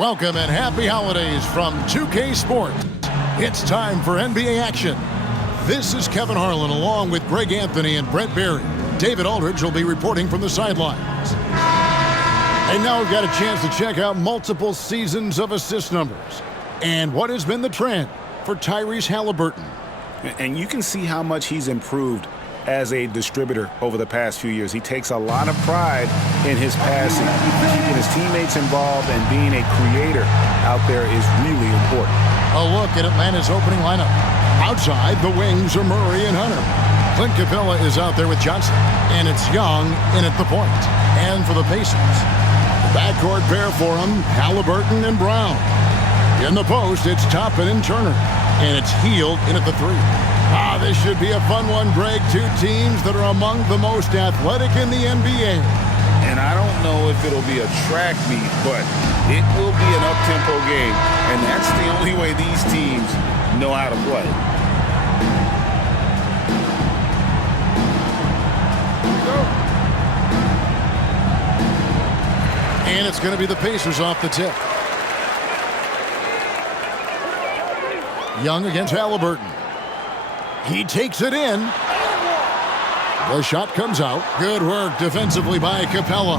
Welcome and happy holidays from 2K Sports. It's time for NBA action. This is Kevin Harlan along with Greg Anthony and Brett Berry. David Aldridge will be reporting from the sidelines. And now we've got a chance to check out multiple seasons of assist numbers. And what has been the trend for Tyrese Halliburton. And you can see how much he's improved as a distributor over the past few years. He takes a lot of pride in his passing. Keeping his teammates involved and being a creator out there is really important. A look at Atlanta's opening lineup. Outside, the wings are Murray and Hunter. Clint Capella is out there with Johnson. And it's Young in at the point. And for the Pacers, the backcourt pair for them, Halliburton and Brown. In the post, it's Toppin and Turner. And it's Hield in at the three. This should be a fun one, Greg. Two teams that are among the most athletic in the NBA. And I don't know if it'll be a track meet, but it will be an up-tempo game. And that's the only way these teams know how to play. And it's going to be the Pacers off the tip. Young against Halliburton. He takes it in. The shot comes out. Good work defensively by Capella.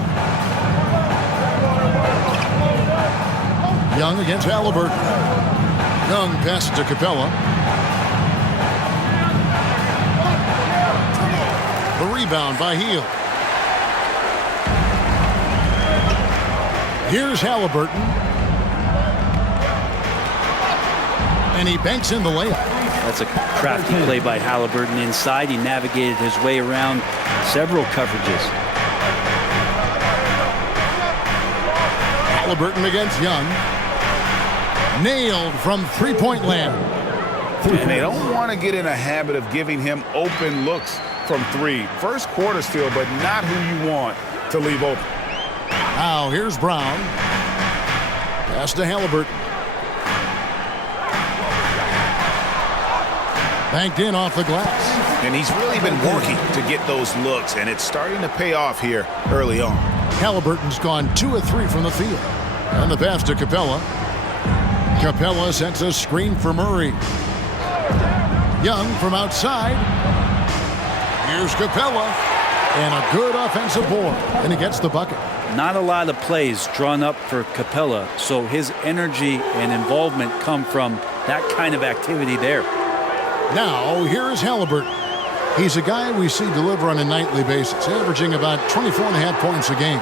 Young against Halliburton. Young passes to Capella. The rebound by Hield. Here's Halliburton. And he banks in the layup. That's a crafty play by Halliburton inside. He navigated his way around several coverages. Halliburton against Young. Nailed from three-point land. And they don't want to get in a habit of giving him open looks from three. First quarter still, but not who you want to leave open. Now here's Brown. Pass to Halliburton. Banked in off the glass. And he's really been working to get those looks, and it's starting to pay off here early on. Halliburton's gone 2 of 3 from the field. And the pass to Capella. Capella sets a screen for Murray. Young from outside. Here's Capella. And a good offensive board. And he gets the bucket. Not a lot of plays drawn up for Capella, so his energy and involvement come from that kind of activity there. Now, here's Halliburton. He's a guy we see deliver on a nightly basis, averaging about 24.5 points a game.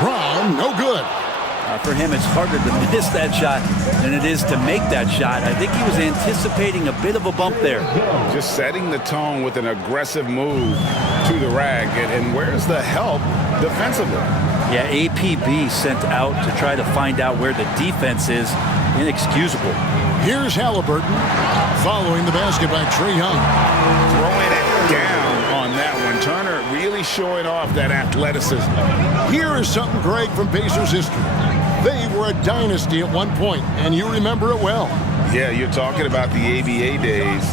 Brown, no good. For him, it's harder to miss that shot than it is to make that shot. I think he was anticipating a bit of a bump there. Just setting the tone with an aggressive move to the rack. And where's the help defensively? Yeah, APB sent out to try to find out where the defense is. Inexcusable. Here's Halliburton following the basket by Trae Young. Throwing it down on that one. Turner really showing off that athleticism. Here is something, Greg, from Pacers history. They were a dynasty at one point, and you remember it well. Yeah, you're talking about the ABA days,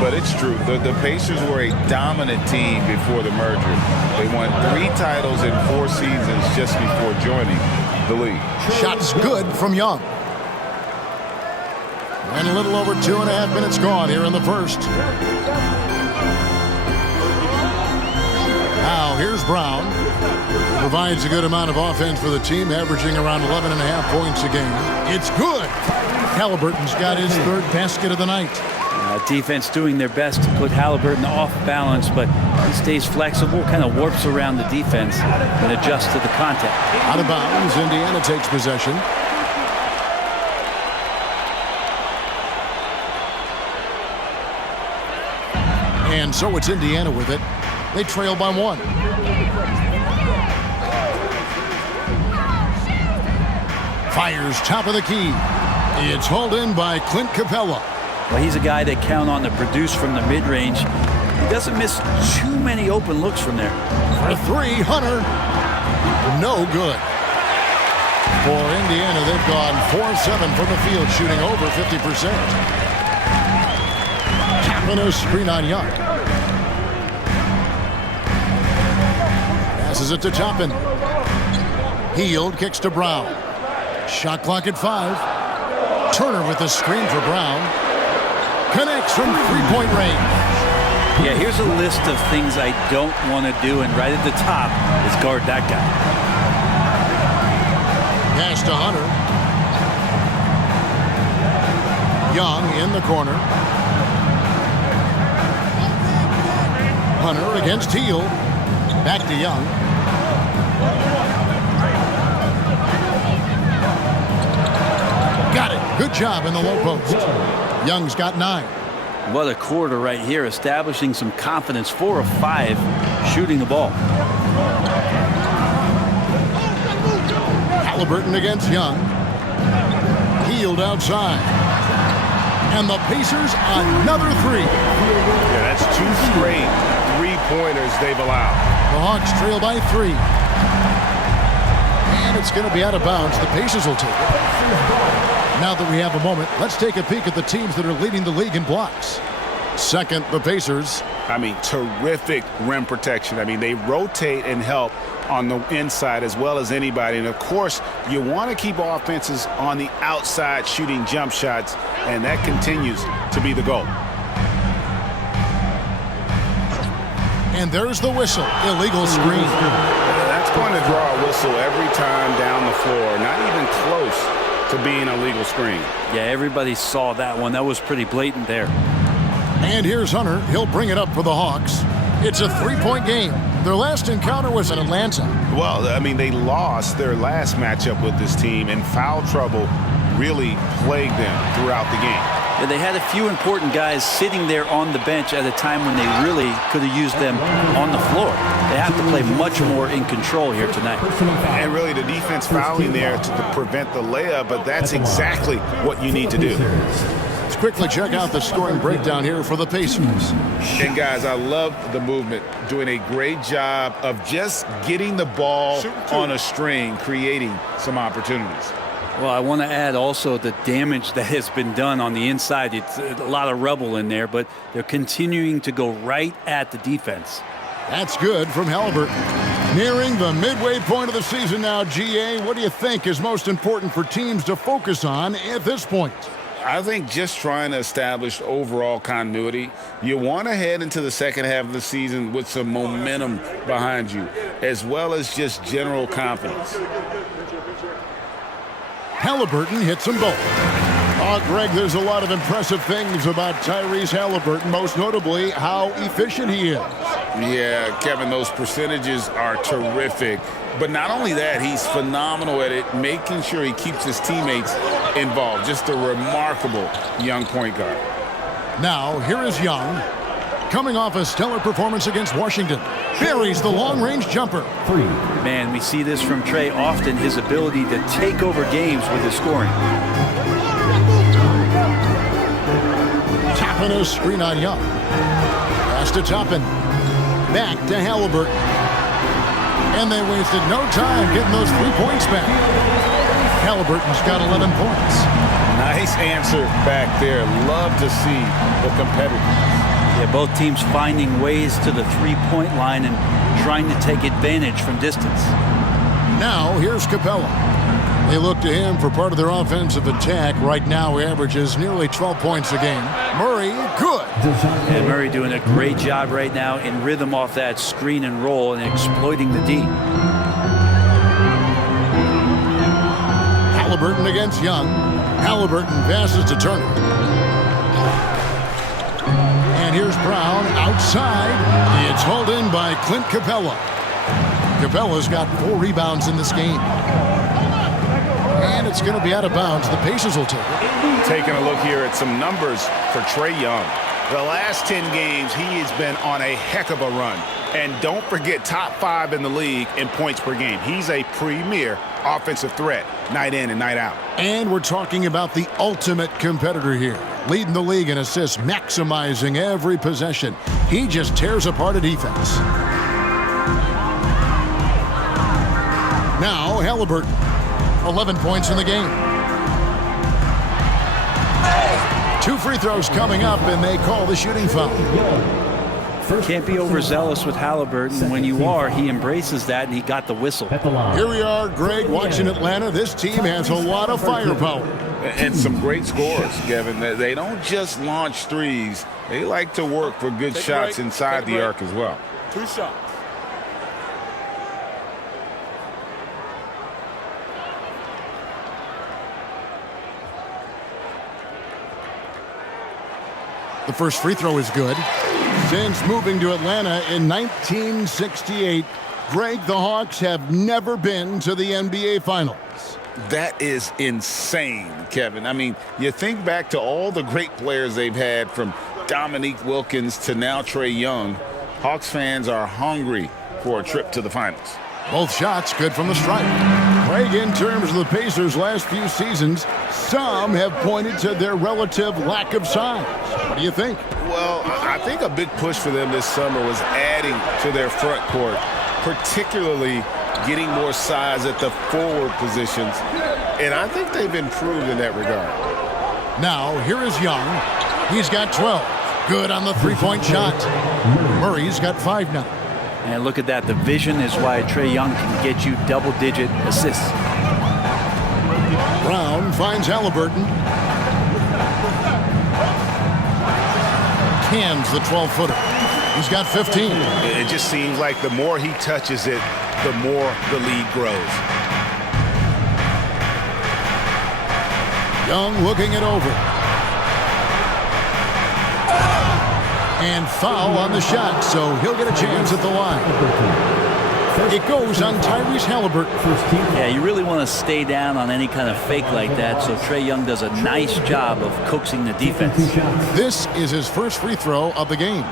but it's true. The Pacers were a dominant team before the merger. They won 3 titles in 4 seasons just before joining the league. Shots good from Young. And a little over 2.5 minutes gone here in the first. Now here's Brown. Provides a good amount of offense for the team, averaging around 11.5 points a game. It's good. Halliburton's got his 3rd basket of the night. Defense doing their best to put Halliburton off balance, but he stays flexible, kind of warps around the defense and adjusts to the contact. Out of bounds, Indiana takes possession. And so it's Indiana with it. They trail by 1. Fires top of the key. It's hauled in by Clint Capella. Well, he's a guy they count on to produce from the mid-range. He doesn't miss too many open looks from there. For 3, Hunter. No good. For Indiana, they've gone 4-7 from the field, shooting over 50%. Tapping a screen on Young. Passes it to Toppin. Hield kicks to Brown. Shot clock at 5. Turner with the screen for Brown. Connects from three-point range. Yeah, here's a list of things I don't want to do, and right at the top is guard that guy. Pass to Hunter. Young in the corner. Hunter against Teal. Back to Young. Got it. Good job in the low post. Young's got 9. What a quarter right here, establishing some confidence. 4 of 5 shooting the ball. Halliburton against Young. Healed outside. And the Pacers another 3. Yeah, that's 2 straight three-pointers they've allowed. The Hawks trail by 3. And it's going to be out of bounds. The Pacers will take it. Now that we have a moment, let's take a peek at the teams that are leading the league in blocks. Second, the Pacers. I mean, terrific rim protection. I mean, they rotate and help on the inside as well as anybody. And, of course, you want to keep offenses on the outside shooting jump shots, and that continues to be the goal. And there's the whistle. Illegal screen. That's going to draw a whistle every time down the floor. Not even close to being a legal screen. Yeah, everybody saw that one. That was pretty blatant there. And here's Hunter. He'll bring it up for the Hawks. It's a 3-point game. Their last encounter was in Atlanta. Well, I mean, they lost their last matchup with this team, and foul trouble really plagued them throughout the game. Yeah, they had a few important guys sitting there on the bench at a time when they really could have used them on the floor. They have to play much more in control here tonight. And really the defense fouling there to prevent the layup, but that's exactly what you need to do. Let's quickly check out the scoring breakdown here for the Pacers. And guys, I love the movement, doing a great job of just getting the ball on a string, creating some opportunities. Well, I want to add also the damage that has been done on the inside. It's a lot of rubble in there, but they're continuing to go right at the defense. That's good from Halliburton. Nearing the midway point of the season now, GA, what do you think is most important for teams to focus on at this point? I think just trying to establish overall continuity. You want to head into the second half of the season with some momentum behind you, as well as just general confidence. Halliburton hits them both. Oh, Greg, there's a lot of impressive things about Tyrese Halliburton, most notably how efficient he is. Yeah, Kevin, those percentages are terrific. But not only that, he's phenomenal at it, making sure he keeps his teammates involved. Just a remarkable young point guard. Now, here is Young, coming off a stellar performance against Washington. Buries the long-range jumper. Man, we see this from Trey often, his ability to take over games with his scoring. Toppin a screen on Young. Pass to Toppin. Back to Halliburton. And they wasted no time getting those 3 points back. Halliburton's got 11 points. Nice answer back there. Love to see the competitiveness. Yeah, both teams finding ways to the three-point line and trying to take advantage from distance. Now, here's Capella. They look to him for part of their offensive attack. Right now, he averages nearly 12 points a game. Murray, good. And Murray doing a great job right now in rhythm off that screen and roll and exploiting the D. Halliburton against Young. Halliburton passes to Turner. And here's Brown outside. It's hauled in by Clint Capella. Capella's got 4 rebounds in this game. And it's going to be out of bounds. The Pacers will take it. Taking a look here at some numbers for Trae Young. The last 10 games, he has been on a heck of a run. And don't forget, top 5 in the league in points per game. He's a premier offensive threat, night in and night out. And we're talking about the ultimate competitor here. Leading the league in assists, maximizing every possession. He just tears apart a defense. Now, Halliburton. 11 points in the game. 2 free throws coming up, and they call the shooting foul. Can't be overzealous with Halliburton. When you are, he embraces that, and he got the whistle. Here we are, Greg, watching Atlanta. This team has a lot of firepower. And some great scores, Kevin. They don't just launch threes. They like to work for good shots inside the arc as well. 2 shots. The first free throw is good. Since moving to Atlanta in 1968, Greg, the Hawks have never been to the NBA Finals. That is insane, Kevin. I mean, you think back to all the great players they've had, from Dominique Wilkins to now Trae Young. Hawks fans are hungry for a trip to the finals. Both shots good from the stripe. Greg, in terms of the Pacers' last few seasons, some have pointed to their relative lack of size. What do you think? Well, I think a big push for them this summer was adding to their front court, particularly getting more size at the forward positions. And I think they've improved in that regard. Now, here is Young. He's got 12. Good on the three-point shot. Murray's got 5 now. And look at that. The vision is why Trae Young can get you double-digit assists. Brown finds Halliburton. Cans the 12-footer. He's got 15. It just seems like the more he touches it, the more the lead grows. Young looking it over. And foul on the shot, so he'll get a chance at the line. It goes on Tyrese Halliburton. Yeah, you really want to stay down on any kind of fake like that, so Trae Young does a nice job of coaxing the defense. This is his first free throw of the game.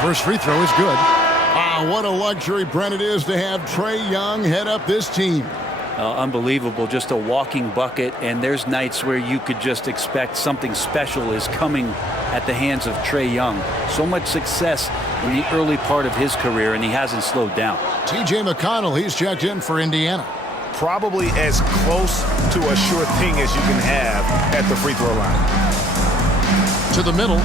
First free throw is good. Ah, what a luxury, Brent, it is to have Trae Young head up this team. Unbelievable, just a walking bucket, and there's nights where you could just expect something special is coming at the hands of Trae Young. So much success in the early part of his career, and he hasn't slowed down. T.J. McConnell, he's checked in for Indiana. Probably as close to a sure thing as you can have at the free throw line. To the middle.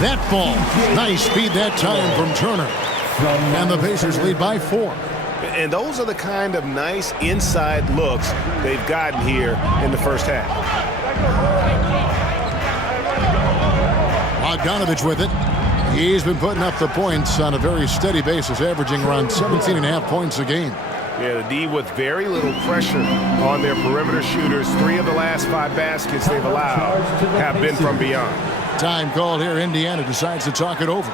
That ball. Nice speed that time from Turner. And the Pacers lead by 4. And those are the kind of nice inside looks they've gotten here in the first half. Bogdanovich with it. He's been putting up the points on a very steady basis, averaging around 17.5 points a game. Yeah, the D with very little pressure on their perimeter shooters. 3 of the last 5 baskets they've allowed have been from beyond. Time called here. Indiana decides to talk it over.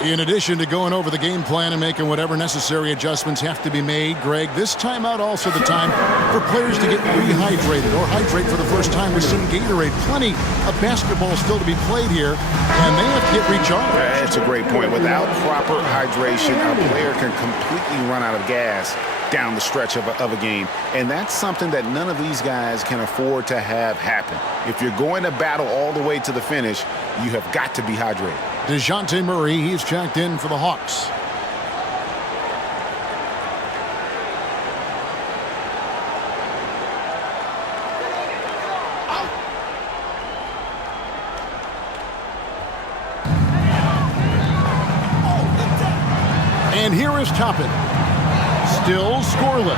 In addition to going over the game plan and making whatever necessary adjustments have to be made, Greg, this timeout also the time for players to get rehydrated or hydrate for the first time with some Gatorade. Plenty of basketball still to be played here, and they have to get recharged. That's a great point. Without proper hydration, a player can completely run out of gas down the stretch of a game. And that's something that none of these guys can afford to have happen. If you're going to battle all the way to the finish, you have got to be hydrated. DeJounte Murray, he's checked in for the Hawks. And here is Toppin. Still scoreless.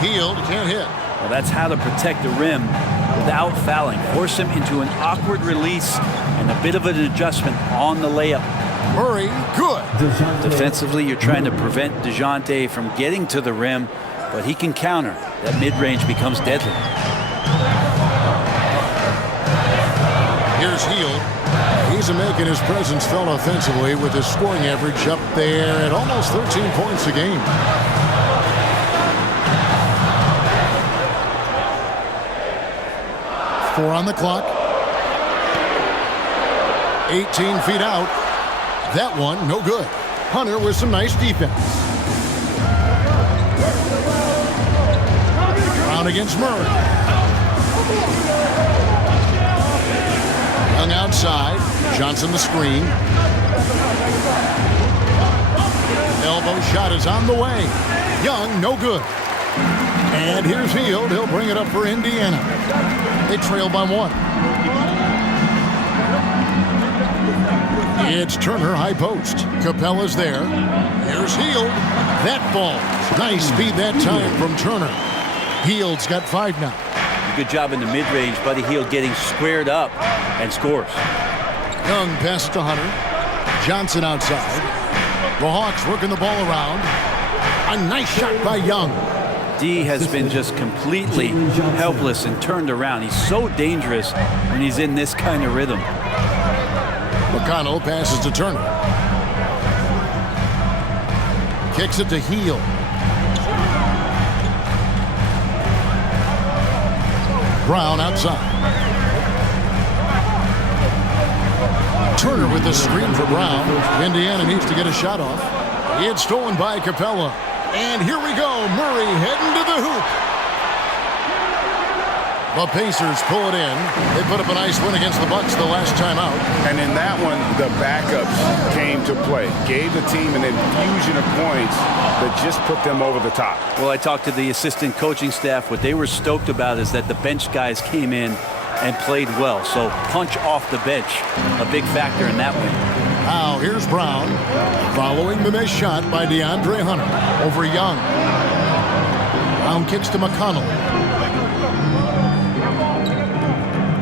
Hield can't hit. Well, that's how to protect the rim without fouling. Force him into an awkward release and a bit of an adjustment on the layup. Murray, good. Defensively, you're trying to prevent DeJounte from getting to the rim, but he can counter. That mid-range becomes deadly. Here's Hield. He's making his presence felt offensively with his scoring average up there at almost 13 points a game. Four on the clock. 18 feet out. That one, no good. Hunter with some nice defense. Brown against Murray. Young outside. Johnson the screen. Elbow shot is on the way. Young, no good. And here's Hield. He'll bring it up for Indiana. They trail by 1. It's Turner, high post. Capella's there. Here's Hield. That ball. Nice speed that time from Turner. Hield's got 5 now. Good job in the mid-range. Buddy Hield getting squared up and scores. Young passes to Hunter. Johnson outside. The Hawks working the ball around. A nice shot by Young. D has been just completely helpless and turned around. He's so dangerous when he's in this kind of rhythm. McConnell passes to Turner. Kicks it to Hield. Brown outside. Turner with the screen for Brown. Indiana needs to get a shot off. It's stolen by Capella. And here we go. Murray heading to the hoop. The Pacers pull it in. They put up a nice win against the Bucks the last time out. And in that one, the backups came to play. Gave the team an infusion of points that just put them over the top. Well, I talked to the assistant coaching staff. What they were stoked about is that the bench guys came in and played well. So punch off the bench, a big factor in that win. Now here's Brown following the missed shot by DeAndre Hunter over Young. Brown kicks to McConnell.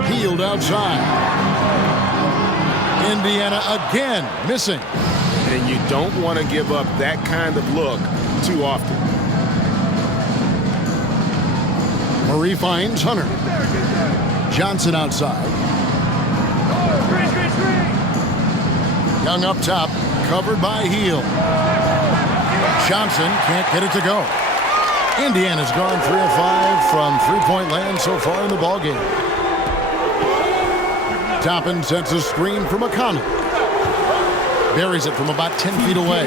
Hield outside. Indiana again missing. And you don't want to give up that kind of look too often. Murray finds Hunter. Johnson outside. Young up top, covered by Hield. Johnson can't get it to go. Indiana's gone 3 of 5 from three-point land so far in the ballgame. Toppin sets a screen for McConnell. Buries it from about 10 feet away.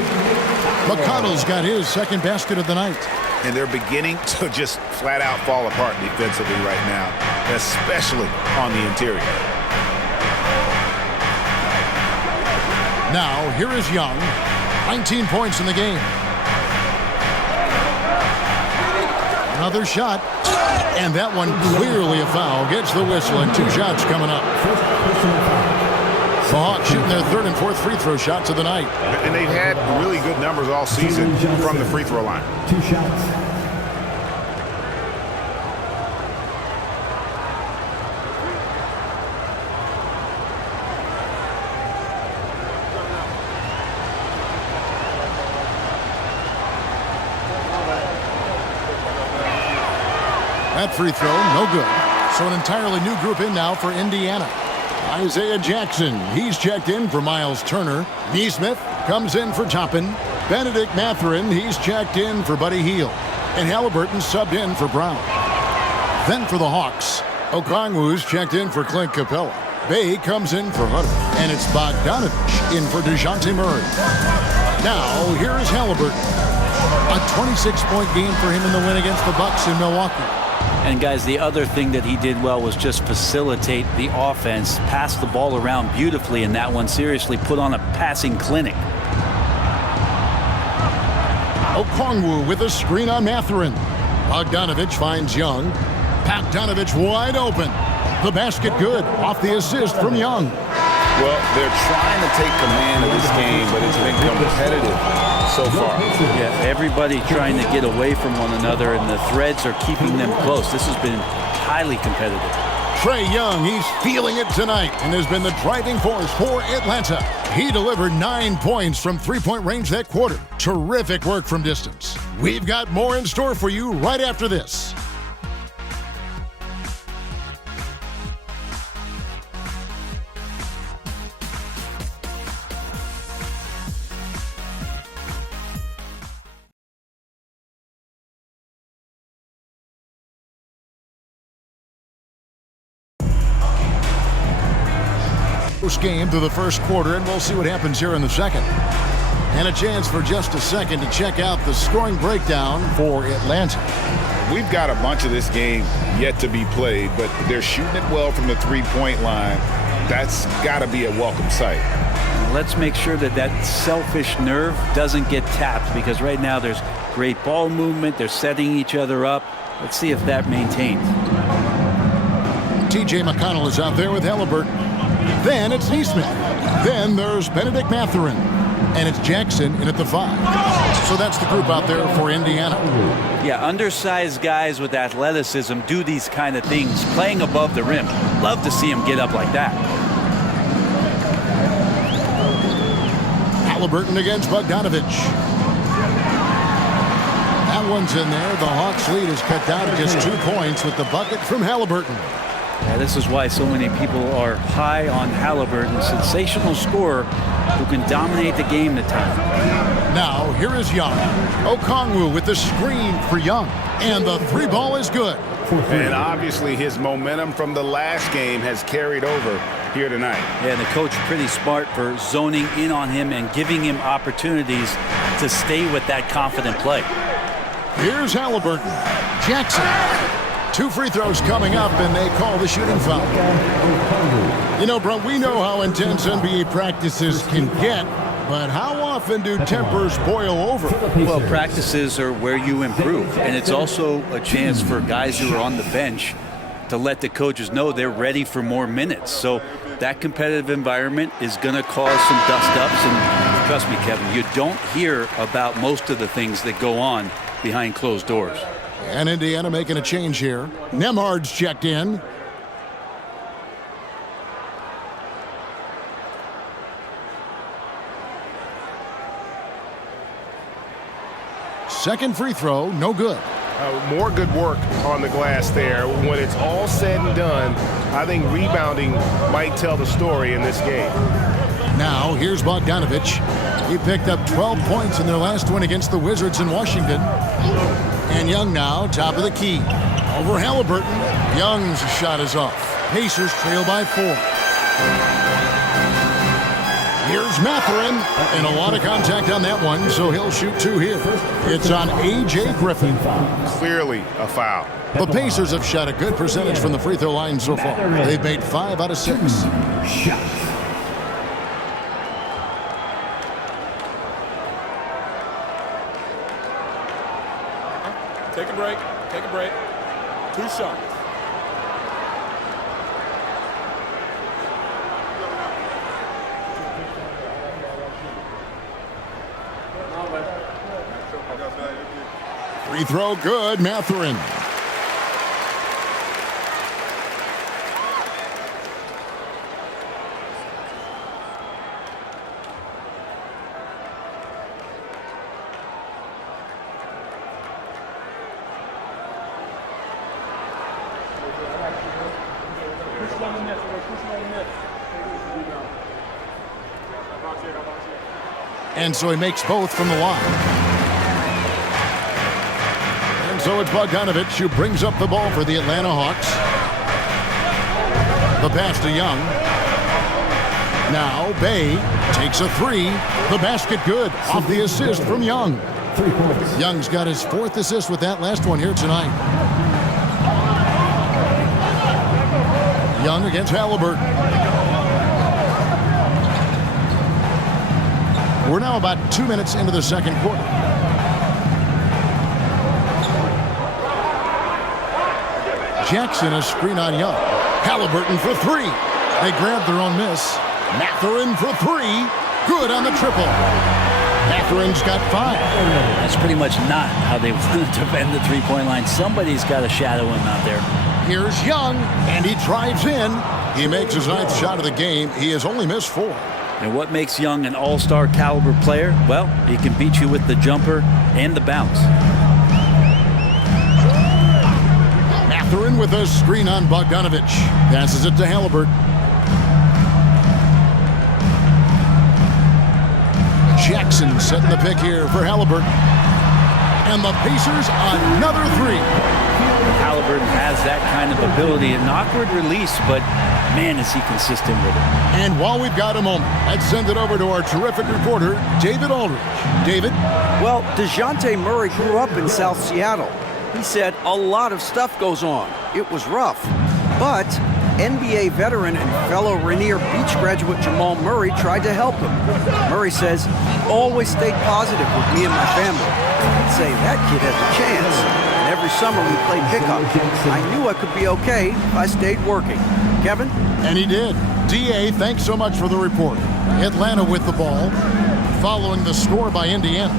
McConnell's got his second basket of the night. And they're beginning to just flat out fall apart defensively right now, especially on the interior. Now, here is Young. 19 points in the game. Another shot. And that one clearly a foul. Gets the whistle and 2 shots coming up. The Hawks shooting their 3rd and 4th free throw shots of the night. And they've had really good numbers all season from the free throw line. 2 shots. That free throw, no good. So an entirely new group in now for Indiana. Isaiah Jackson, he's checked in for Miles Turner. Neesmith comes in for Toppin. Benedict Mathurin, he's checked in for Buddy Hield. And Halliburton subbed in for Brown. Then for the Hawks, Okongwu's checked in for Clint Capella. Bay comes in for Hunter. And it's Bogdanovich in for DeJounte Murray. Now, here is Halliburton. A 26-point game for him in the win against the Bucks in Milwaukee. And guys, the other thing that he did well was just facilitate the offense, pass the ball around beautifully in that one. Seriously, put on a passing clinic. Okongwu with a screen on Mathurin. Bogdanovich finds Young. Bogdanovich wide open. The basket good off the assist from Young. Well, they're trying to take command of this game, but it's been competitive so far. Yeah, everybody trying to get away from one another, and the threads are keeping them close. This has been highly competitive. Trae Young, he's feeling it tonight and has been the driving force for Atlanta. He delivered 9 points from three-point range that quarter. Terrific work from distance. We've got more in store for you right after this. Game through the first quarter, and we'll see what happens here in the second. And a chance for just a second to check out the scoring breakdown for Atlanta. We've got a bunch of this game yet to be played, but they're shooting it well from the three-point line. That's got to be a welcome sight. let's make sure that that selfish nerve doesn't get tapped, because right now there's great ball movement. They're setting each other up. Let's see if that maintains. TJ McConnell is out there with Halliburton. Then it's Neesmith. Then there's Benedict Mathurin. And it's Jackson in at the 5. So that's the group out there for Indiana. Yeah, undersized guys with athleticism do these kind of things, playing above the rim. Love to see them get up like that. Halliburton against Bogdanovich. That one's in there. The Hawks lead is cut down to just 2 points with the bucket from Halliburton. Yeah, this is why so many people are high on Halliburton. Sensational scorer who can dominate the game at times. Now, here is Young. Okongwu with the screen for Young. And the 3 ball is good. And obviously his momentum from the last game has carried over here tonight. Yeah, the coach pretty smart for zoning in on him and giving him opportunities to stay with that confident play. Here's Halliburton. Jackson. 2 free throws coming up, and they call the shooting foul. You know, Brent, we know how intense NBA practices can get, but how often do tempers boil over? Well, practices are where you improve, and it's also a chance for guys who are on the bench to let the coaches know they're ready for more minutes. So that competitive environment is going to cause some dust-ups, and trust me, Kevin, you don't hear about most of the things that go on behind closed doors. And Indiana making a change here. Nemhard's checked in. Second free throw, no good. More good work on the glass there. When it's all said and done, I think rebounding might tell the story in this game. Now, here's Bogdanovich. He picked up 12 points in their last win against the Wizards in Washington. And Young now, top of the key. Over Halliburton. Young's shot is off. Pacers trail by 4. Here's Mathurin. And a lot of contact on that one, so he'll shoot 2 here. It's on A.J. Griffin. Clearly a foul. The Pacers have shot a good percentage from the free throw line so far. They've made 5 out of 6. Take a break. Take a break. 2 shots. Free throw good, Mathurin. And so he makes both from the line. And so it's Bogdanovich who brings up the ball for the Atlanta Hawks. The pass to Young. Now Bay takes a 3. The basket good off the assist from Young. 3 points. Young's got his 4th assist with that last one here tonight. Young against Halliburton. We're now about 2 minutes into the second quarter. Jackson a screen on Young. Halliburton for 3. They grab their own miss. Mathurin for 3. Good on the triple. Mathurin's got 5. That's pretty much not how they want to defend the three-point line. Somebody's got to shadow him out there. Here's Young, and he drives in. He makes his 9th shot of the game. He has only missed 4. And what makes Young an all-star caliber player? Well, he can beat you with the jumper and the bounce. Mathurin with a screen on Bogdanovich. Passes it to Halliburton. Jackson setting the pick here for Halliburton. And the Pacers another 3. Halliburton has that kind of ability. An awkward release, but man, is he consistent with it. And while we've got a moment, let's send it over to our terrific reporter, David Aldridge. David? Well, DeJounte Murray grew up in South Seattle. He said a lot of stuff goes on. It was rough. But NBA veteran and fellow Rainier Beach graduate Jamal Murray tried to help him. Murray says, he always stayed positive with me and my family. He'd say, that kid has a chance. And every summer we played pickup. I knew I could be okay if I stayed working. Kevin? And he did. D.A., thanks so much for the report. Atlanta with the ball, following the score by Indiana.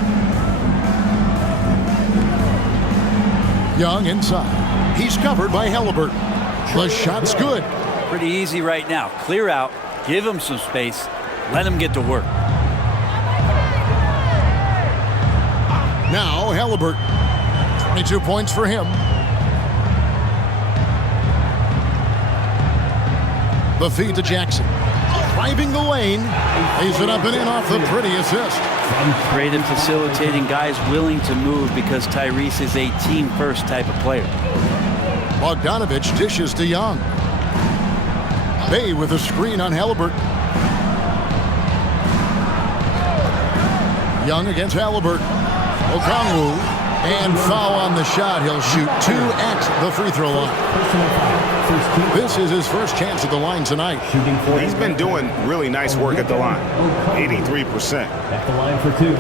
Young inside. He's covered by Halliburton. The shot's good. Pretty easy right now. Clear out, give him some space, let him get to work. Now Halliburton. 22 points for him. The feed to Jackson. Driving the lane. Lays it up and in off the pretty assist. Great at facilitating guys willing to move because Tyrese is a team-first type of player. Bogdanovich dishes to Young. Bay with a screen on Halliburton. Young against Halliburton. Okongwu. And foul on the shot. He'll shoot 2 at the free throw line. This is his first chance at the line tonight. He's been doing really nice work at the line. 83%. At the line for 2.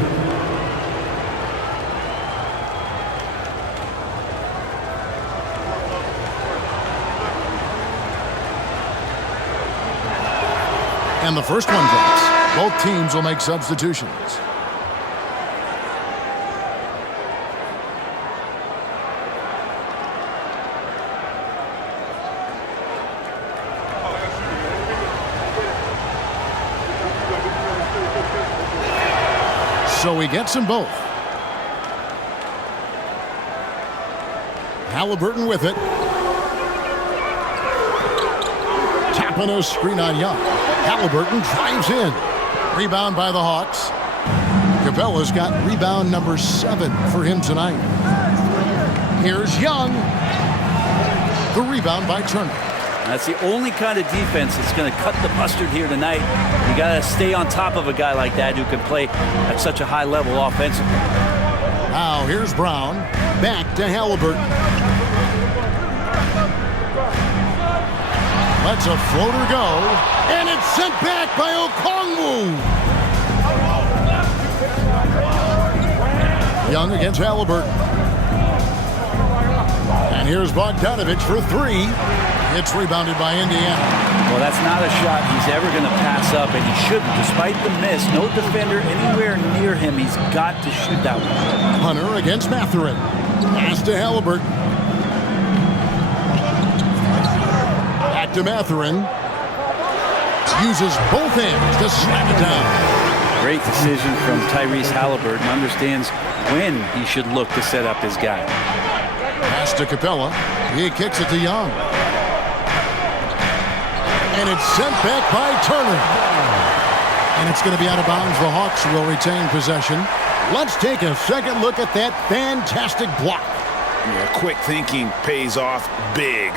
And the first one drops. Both teams will make substitutions. So he gets them both. Halliburton with it. Tapping a screen on Young. Halliburton drives in. Rebound by the Hawks. Capella's got rebound number 7 for him tonight. Here's Young. The rebound by Turner. That's the only kind of defense that's going to cut the mustard here tonight. You got to stay on top of a guy like that who can play at such a high level offensively. Now here's Brown. Back to Halliburton. Lets a floater go. And it's sent back by Okongwu. Young against Halliburton. And here's Bogdanovich for 3. It's rebounded by Indiana. Well, that's not a shot he's ever going to pass up, and he shouldn't. Despite the miss, no defender anywhere near him. He's got to shoot that one. Hunter against Mathurin. Pass to Halliburton. Back to Mathurin. Uses both hands to slam it down. Great decision from Tyrese Halliburton. Understands when he should look to set up his guy. Pass to Capella. He kicks it to Young. And it's sent back by Turner. And it's going to be out of bounds. The Hawks will retain possession. Let's take a second look at that fantastic block. Yeah, quick thinking pays off big.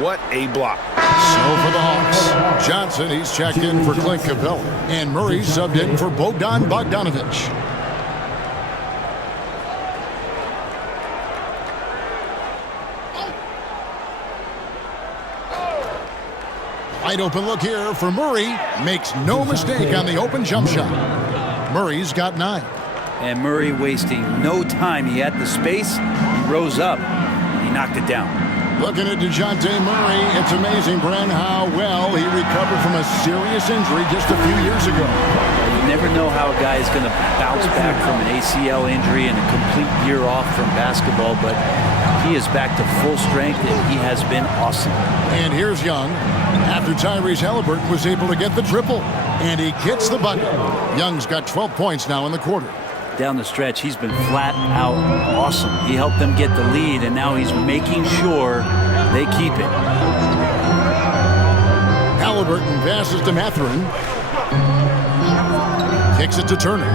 What a block. So for the Hawks, Johnson, he's checked in for Clint Capella. And Murray subbed in for Bogdanovich. Wide open look here for Murray. Makes no mistake on the open jump shot. Murray's got 9. And Murray wasting no time. He had the space. He rose up. And he knocked it down. Looking at DeJounte Murray, it's amazing, Brent, how well he recovered from a serious injury just a few years ago. You never know how a guy is going to bounce back from an ACL injury and a complete year off from basketball, but he is back to full strength, and he has been awesome. And here's Young. After Tyrese Halliburton was able to get the triple, and he gets the bucket. Young's got 12 points now in the quarter. Down the stretch, he's been flat out awesome. He helped them get the lead, and now he's making sure they keep it. Halliburton passes to Mathurin. Kicks it to Turner.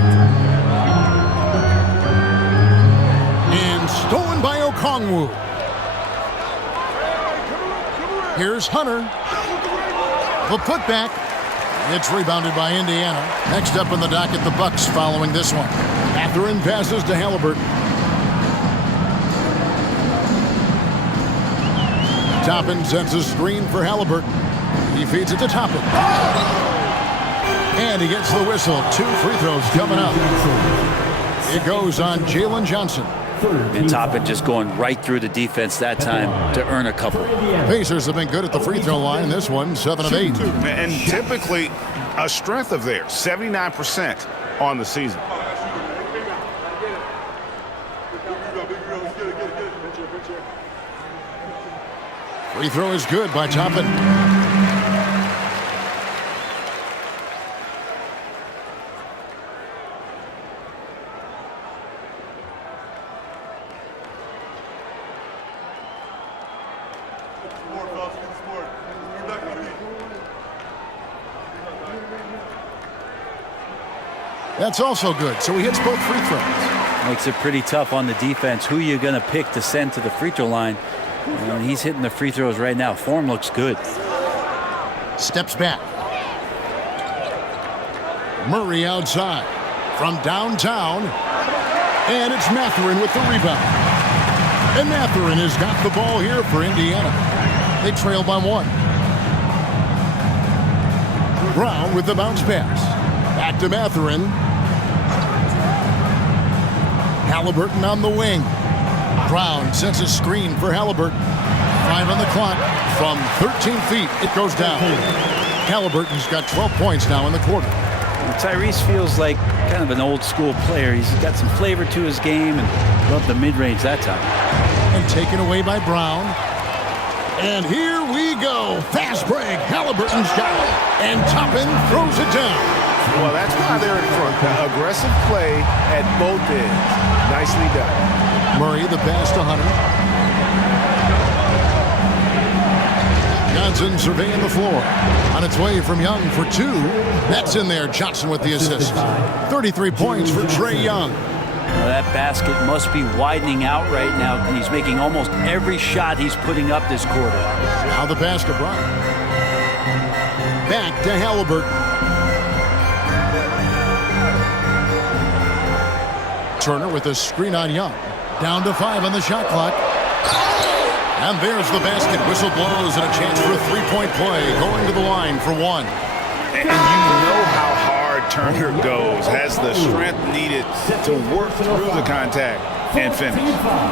And stolen by Okongwu. Here's Hunter. The putback. It's rebounded by Indiana. Next up in the docket, the Bucks following this one. Mathurin passes to Halliburton. Toppin sends a screen for Halliburton. He feeds it to Toppin. And he gets the whistle. 2 free throws coming up. It goes on Jalen Johnson. And Toppin just going right through the defense that time to earn a couple. Pacers have been good at the free throw line. This one, 7 of 8. And typically a strength of theirs, 79% on the season. Free throw is good by Toppin. That's also good. So he hits both free throws. Makes it pretty tough on the defense. Who you going to pick to send to the free throw line? And he's hitting the free throws right now. Form looks good. Steps back. Murray outside from downtown. And it's Mathurin with the rebound. And Mathurin has got the ball here for Indiana. They trail by 1. Brown with the bounce pass. Back to Mathurin. Halliburton on the wing. Brown sends a screen for Halliburton. 5 on the clock. From 13 feet, it goes down. Halliburton's got 12 points now in the quarter. Tyrese feels like kind of an old school player. He's got some flavor to his game and loved the mid-range that time. And taken away by Brown. And here we go. Fast break. Halliburton's got it. And Toppin throws it down. Well, that's why they're in front. Aggressive play at both ends. Nicely done. Murray the pass to Hunter. Johnson surveying the floor. On its way from Young for 2. That's in there. Johnson with the assist. 33 points for Trae Young. Well, that basket must be widening out right now. And he's making almost every shot he's putting up this quarter. Now the pass to Brown. Back to Halliburton. Turner with a screen on Young. Down to 5 on the shot clock. And there's the basket. Whistle blows and a chance for a 3-point play. Going to the line for 1. And you know how hard Turner goes. Has the strength needed to work through the contact and finish.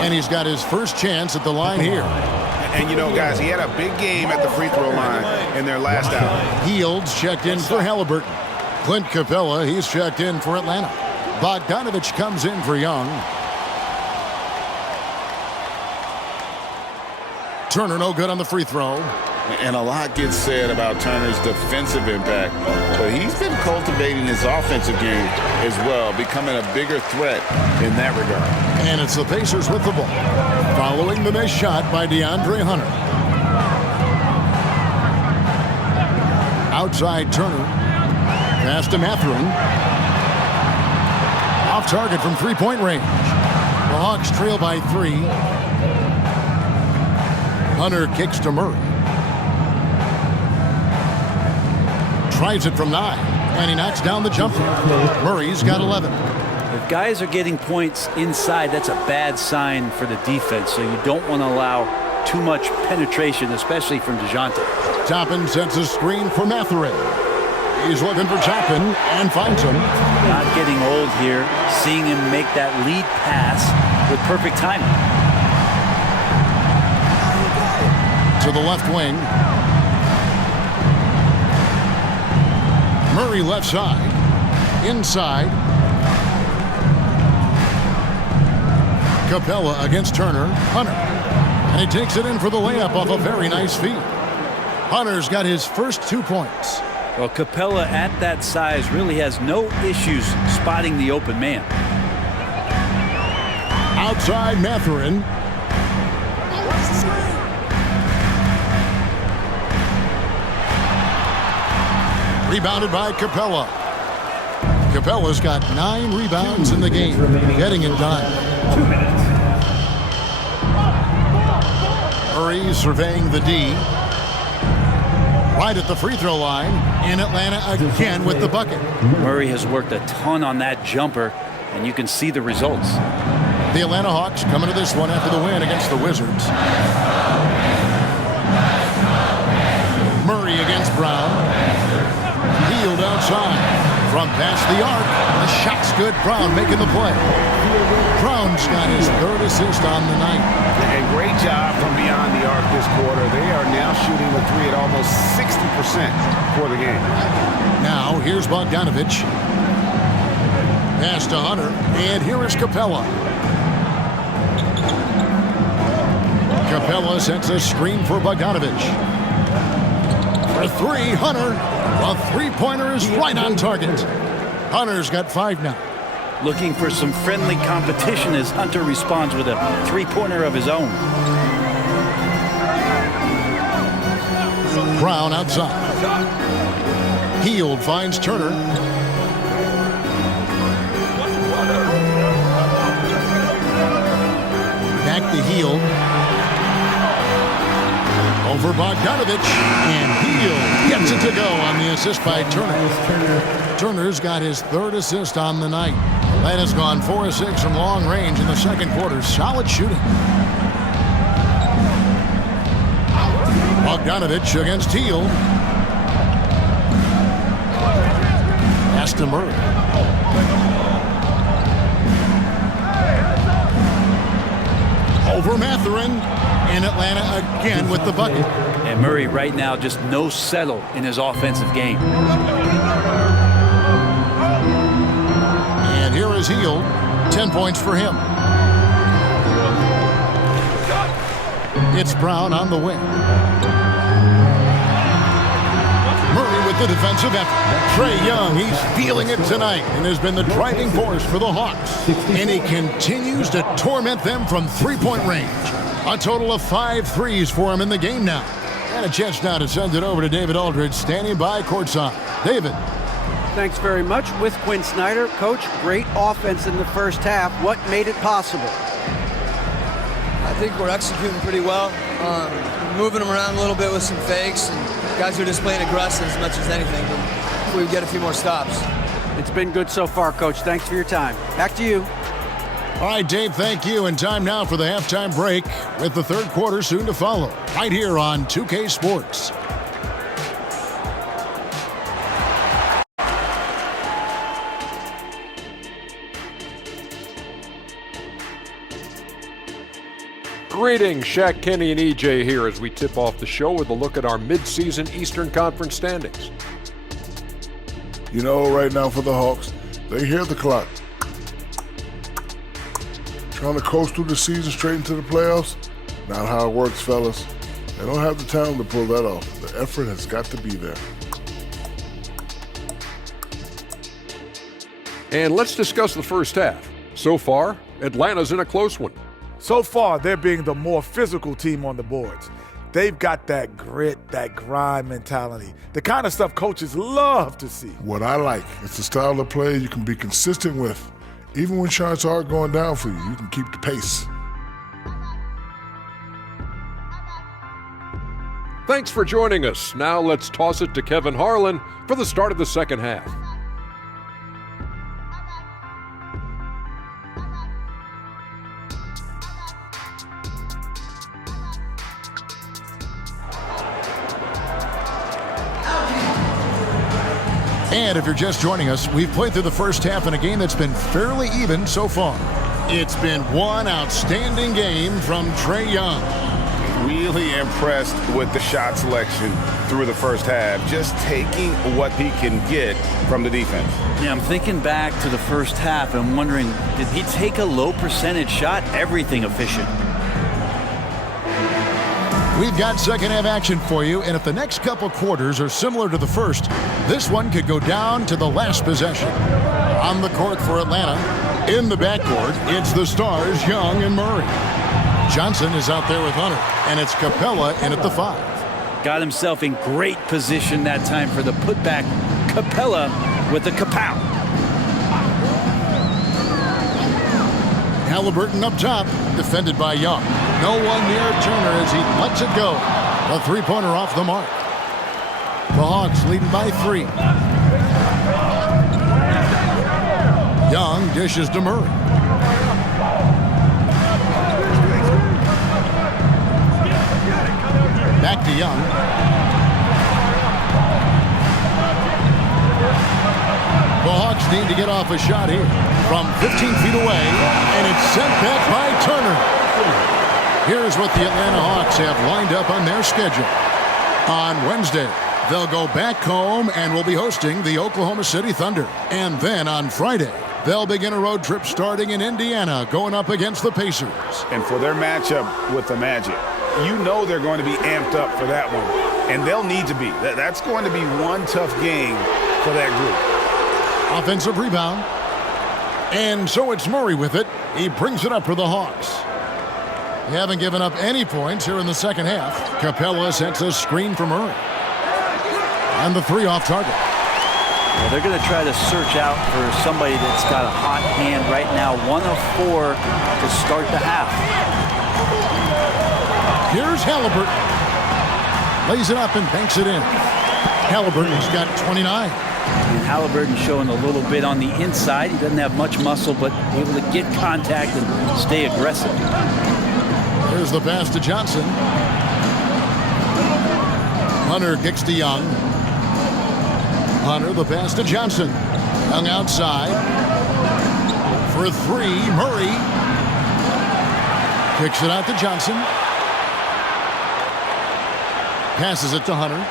And he's got his first chance at the line here. And you know, guys, he had a big game at the free throw line in their last outing. Yields checked in for Halliburton. Clint Capella, he's checked in for Atlanta. Bogdanovich comes in for Young. Turner no good on the free throw. And a lot gets said about Turner's defensive impact, but he's been cultivating his offensive game as well, becoming a bigger threat in that regard. And it's the Pacers with the ball, following the missed shot by DeAndre Hunter. Outside Turner. Pass to Mathurin. Off target from 3-point range. The Hawks trail by 3. Hunter kicks to Murray. Tries it from 9, and he knocks down the jumper. Murray's got 11. If guys are getting points inside, that's a bad sign for the defense, so you don't want to allow too much penetration, especially from DeJounte. Toppin sends a screen for Mathurin. He's looking for Toppin and finds him. Not getting old here, seeing him make that lead pass with perfect timing. To the left wing. Murray left side. Inside. Capella against Turner. Hunter. And he takes it in for the layup off a very nice feed. Hunter's got his first 2 points. Well, Capella at that size really has no issues spotting the open man. Outside Mathurin. Rebounded by Capella. Capella's got 9 rebounds in the game, getting it done. 2 minutes. Murray surveying the D. Right at the free throw line, in Atlanta again with the bucket. Murray has worked a ton on that jumper, and you can see the results. The Atlanta Hawks coming to this one after the win against the Wizards. Murray against Brown. Healed outside. From past the arc. The shot's good. Brown making the play. Brown's got his third assist on the night. A great job from beyond the arc this quarter. They are now shooting the three at almost 60% for the game. Now, here's Bogdanovich. Pass to Hunter. And here is Capella. Capella sets a screen for Bogdanovich. For three, Hunter. The three-pointer is right on target. Hunter's got 5 now. Looking for some friendly competition as Hunter responds with a three-pointer of his own. Brown outside. Healed finds Turner. Back to Healed. Over Bogdanovich. And Healed gets it to go on the assist by Turner. Turner's got his third assist on the night. Atlanta's gone 4 of 6 from long range in the second quarter. Solid shooting. Bogdanovich against Healed. Pass to Murray. Over Mathurin. And Atlanta again with the bucket. And Murray right now just no settle in his offensive game. And here is Healed. 10 points for him. It's Brown on the wing. Murray with the defensive effort. Trae Young, he's feeling it tonight and has been the driving force for the Hawks. And he continues to torment them from three-point range. A total of 5 threes for him in the game now. And a chance now to send it over to David Aldridge, standing by courtside. David. Thanks very much. With Quinn Snyder. Coach, great offense in the first half. What made it possible? I think we're executing pretty well. Moving them around a little bit with some fakes. And guys are just playing aggressive as much as anything. But we get a few more stops. It's been good so far, Coach. Thanks for your time. Back to you. All right, Dave, thank you. And time now for the halftime break with the third quarter soon to follow. Right here on 2K Sports. Greetings, Shaq, Kenny, and EJ here as we tip off the show with a look at our midseason Eastern Conference standings. You know, right now for the Hawks, they hear the clock. Trying to coast through the season straight into the playoffs? Not how it works, fellas. They don't have the talent to pull that off. The effort has got to be there. And let's discuss the first half. So far, Atlanta's in a close one. So far, they're being the more physical team on the boards. They've got that grit, that grind mentality, the kind of stuff coaches love to see. What I like, it's the style of play you can be consistent with. Even when shots are going down for you, you can keep the pace. Thanks for joining us. Now let's toss it to Kevin Harlan for the start of the second half. And if you're just joining us, we've played through the first half in a game that's been fairly even so far. It's been one outstanding game from Trae Young. Really impressed with the shot selection through the first half, just taking what he can get from the defense. Yeah, I'm thinking back to the first half and wondering, did he take a low percentage shot? Everything efficient. We've got second half action for you, and if the next couple quarters are similar to the first, this one could go down to the last possession. On the court for Atlanta, in the backcourt, it's the stars, Young and Murray. Johnson is out there with Hunter, and it's Capella in at the 5. Got himself in great position that time for the putback. Capella with the kapow. Halliburton up top, defended by Young. No one near Turner as he lets it go. A three-pointer off the mark. The Hawks leading by 3. Young dishes to Murray. Back to Young. trying to get off a shot here from 15 feet away, and it's sent back by Turner. Here's what the Atlanta Hawks have lined up on their schedule. On Wednesday, they'll go back home and will be hosting the Oklahoma City Thunder. And then on Friday, they'll begin a road trip starting in Indiana, going up against the Pacers. And for their matchup with the Magic, you know they're going to be amped up for that one. And they'll need to be. That's going to be one tough game for that group. Offensive rebound. And so it's Murray with it. He brings it up for the Hawks. They haven't given up any points here in the second half. Capella sets a screen for Murray. And the three off target. Well, they're going to try to search out for somebody that's got a hot hand right now. 1 of 4 to start the half. Here's Halliburton. Lays it up and banks it in. Halliburton's got 29. And Halliburton showing a little bit on the inside. He doesn't have much muscle, but able to get contact and stay aggressive. Here's the pass to Johnson. Hunter kicks to Young. Hunter, the pass to Johnson. Young outside. For 3, Murray. Kicks it out to Johnson. Passes it to Hunter.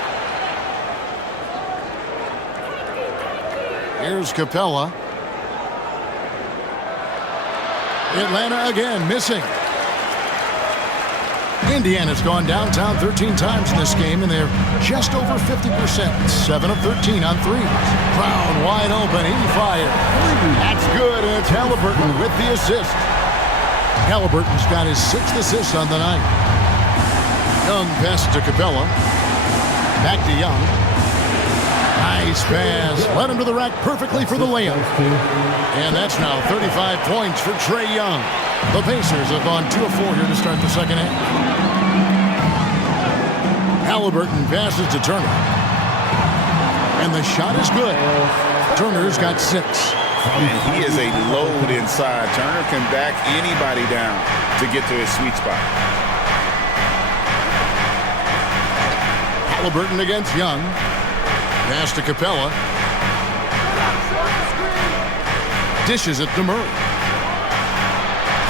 Here's Capella. Atlanta again missing. Indiana's gone downtown 13 times in this game, and they're just over 50%. 7 of 13 on threes. Brown wide open. He fires. That's good, and it's Halliburton with the assist. Halliburton's got his 6th assist on the night. Young passes to Capella. Back to Young. Nice pass. Led him to the rack perfectly for the layup. And that's now 35 points for Trae Young. The Pacers have gone 2 of 4 here to start the second half. Halliburton passes to Turner. And the shot is good. Turner's got 6. And he is a load inside. Turner can back anybody down to get to his sweet spot. Halliburton against Young. Pass to Capella. Dishes it to Murray.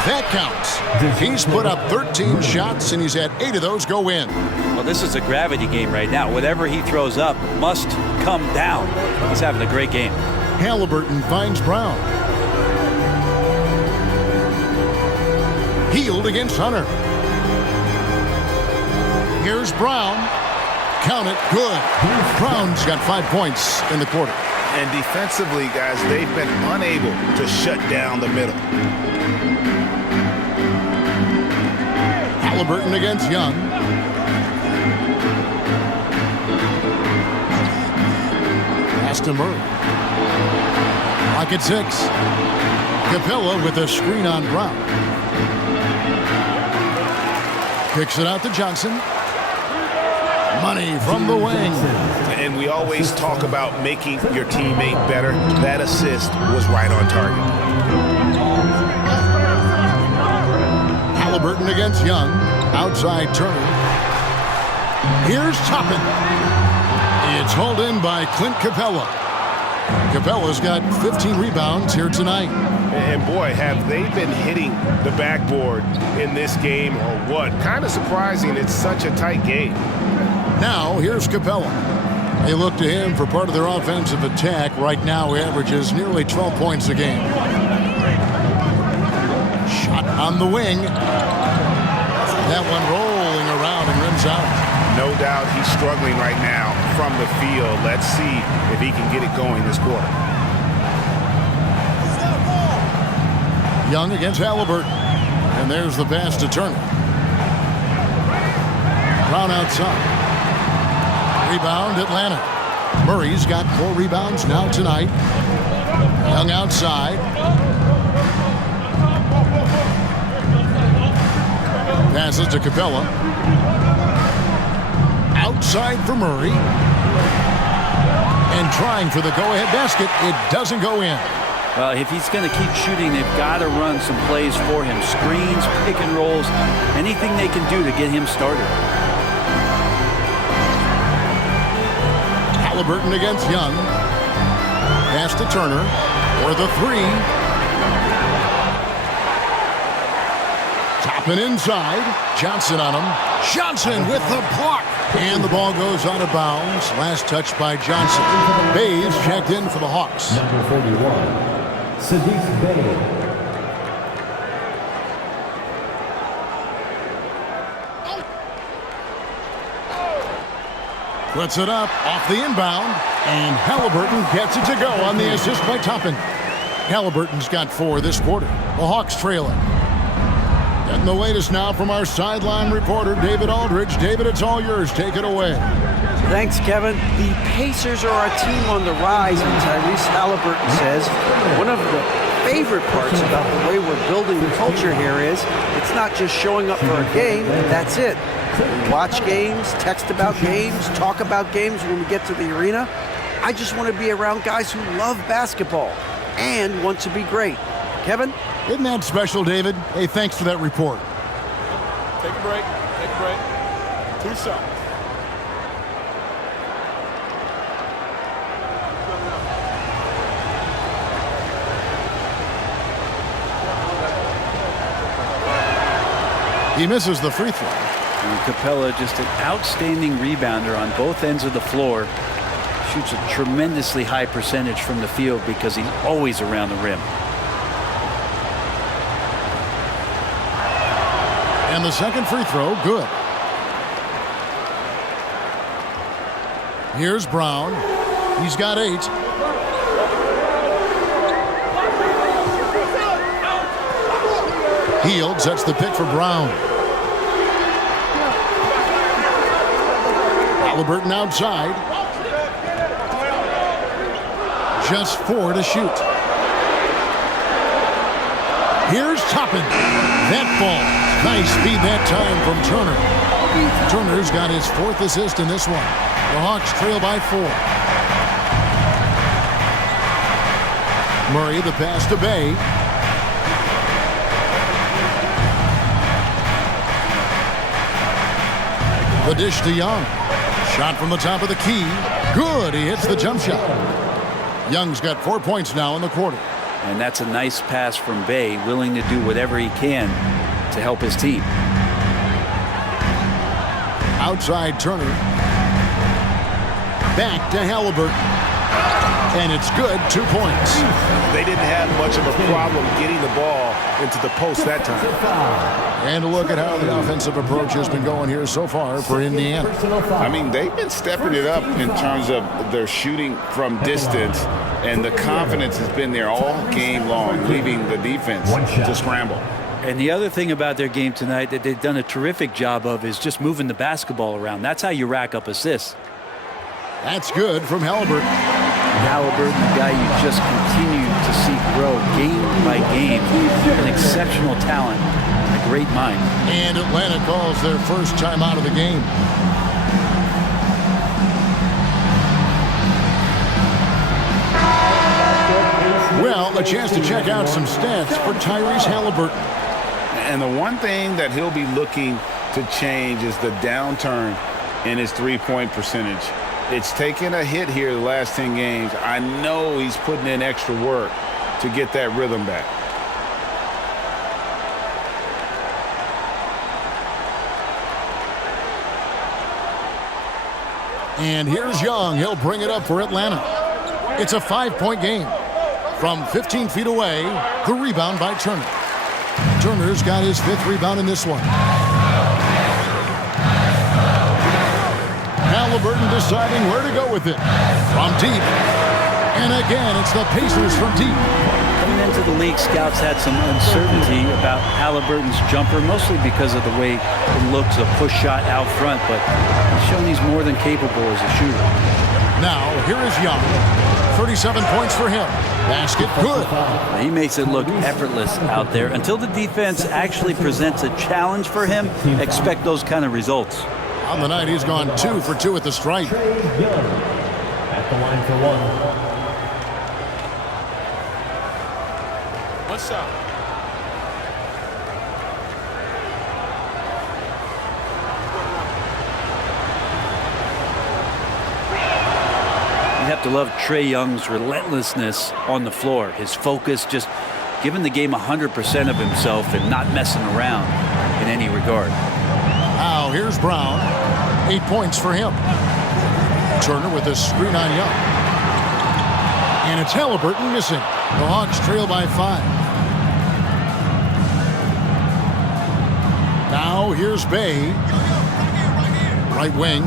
That counts. He's put up 13 shots, and he's had 8 of those go in. Well, this is a gravity game right now. Whatever he throws up must come down. He's having a great game. Halliburton finds Brown. Healed against Hunter. Here's Brown. Count it. Good. Brown's got 5 points in the quarter. And defensively, guys, they've been unable to shut down the middle. Halliburton against Young. Pass to Murray. Lock at 6. Capella with a screen on Brown. Kicks it out to Johnson. Money from the wing. And we always talk about making your teammate better. That assist was right on target. Halliburton against Young. Outside Turner. Here's Toppin. It's hauled in by Clint Capella. Capella's got 15 rebounds here tonight. And boy, have they been hitting the backboard in this game or what? Kind of surprising. It's such a tight game. Now, here's Capella. They look to him for part of their offensive attack. Right now, he averages nearly 12 points a game. Shot on the wing. That one rolling around and rims out. No doubt he's struggling right now from the field. Let's see if he can get it going this quarter. Young against Halliburton. And there's the pass to Turner. Brown outside. Rebound, Atlanta. Murray's got 4 rebounds now tonight. Young outside. Passes to Capella. Outside for Murray. And trying for the go-ahead basket. It doesn't go in. Well, if he's going to keep shooting, they've got to run some plays for him. Screens, pick and rolls, anything they can do to get him started. Halliburton against Young. Pass to Turner. for the three. Toppin inside. Johnson on him. Johnson with the block. And the ball goes out of bounds. Last touch by Johnson. Bayes checked in for the Hawks. Number 41, Sadiq Bey. Puts it up off the inbound. And Halliburton gets it to go on the assist by Toppin. Halliburton's got 4 this quarter. The Hawks trailing. Getting the latest now from our sideline reporter, David Aldridge. David, it's all yours. Take it away. Thanks, Kevin. The Pacers are a team on the rise, and Tyrese Halliburton says one of the favorite parts about the way we're building the culture here is it's not just showing up for a game, that's it. We watch games, text about games, talk about games when we get to the arena. I just want to be around guys who love basketball and want to be great. Kevin? Isn't that special, David? Hey, thanks for that report. Take a break. Take a break. 2 shots. He misses the free throw. And Capella, just an outstanding rebounder on both ends of the floor. Shoots a tremendously high percentage from the field because he's always around the rim. And the second free throw, good. Here's Brown. He's got 8. Hield sets the pick for Brown. Halliburton outside. Just 4 to shoot. Here's Toppin. That ball. Nice feed that time from Turner. Turner's got his 4th assist in this one. The Hawks trail by 4. Murray, the pass to Bey. The dish to Young. Shot from the top of the key. Good. He hits the jump shot. Young's got 4 points now in the quarter. And that's a nice pass from Bey, willing to do whatever he can to help his team. Outside Turner. Back to Halliburton. And it's good. 2 points. They didn't have much of a problem getting the ball into the post that time. And a look at how the offensive approach has been going here so far for Indiana. I mean, they've been stepping it up in terms of their shooting from distance, and the confidence has been there all game long, leaving the defense to scramble. And the other thing about their game tonight that they've done a terrific job of is just moving the basketball around. That's how you rack up assists. That's good from Halliburton. Halliburton, the guy you just continue to see grow game by game. An exceptional talent, a great mind. And Atlanta calls their first time out of the game. Well, a chance to check out some stats for Tyrese Halliburton. And the one thing that he'll be looking to change is the downturn in his three-point percentage. It's taken a hit here the last 10 games. I know he's putting in extra work to get that rhythm back. And here's Young. He'll bring it up for Atlanta. It's a 5-point game. From 15 feet away, the rebound by Turner. Turner's got his 5th rebound in this one. Halliburton deciding where to go with it. From deep. And again, it's the Pacers from deep. Coming into the league, scouts had some uncertainty about Halliburton's jumper, mostly because of the way it looks, a push shot out front, but he's shown he's more than capable as a shooter. Now, here is Young. 37 points for him. Basket good. He makes it look effortless out there. Until the defense actually presents a challenge for him, expect those kind of results. On the night, he's gone 2 for 2 at the stripe. At the line for 1. One shot. You have to love Trae Young's relentlessness on the floor. His focus, just giving the game 100% of himself and not messing around in any regard. Now here's Brown. 8 points for him. Turner with a screen on Young. And it's Halliburton missing. The Hawks trail by 5. Now here's Bay. Right wing.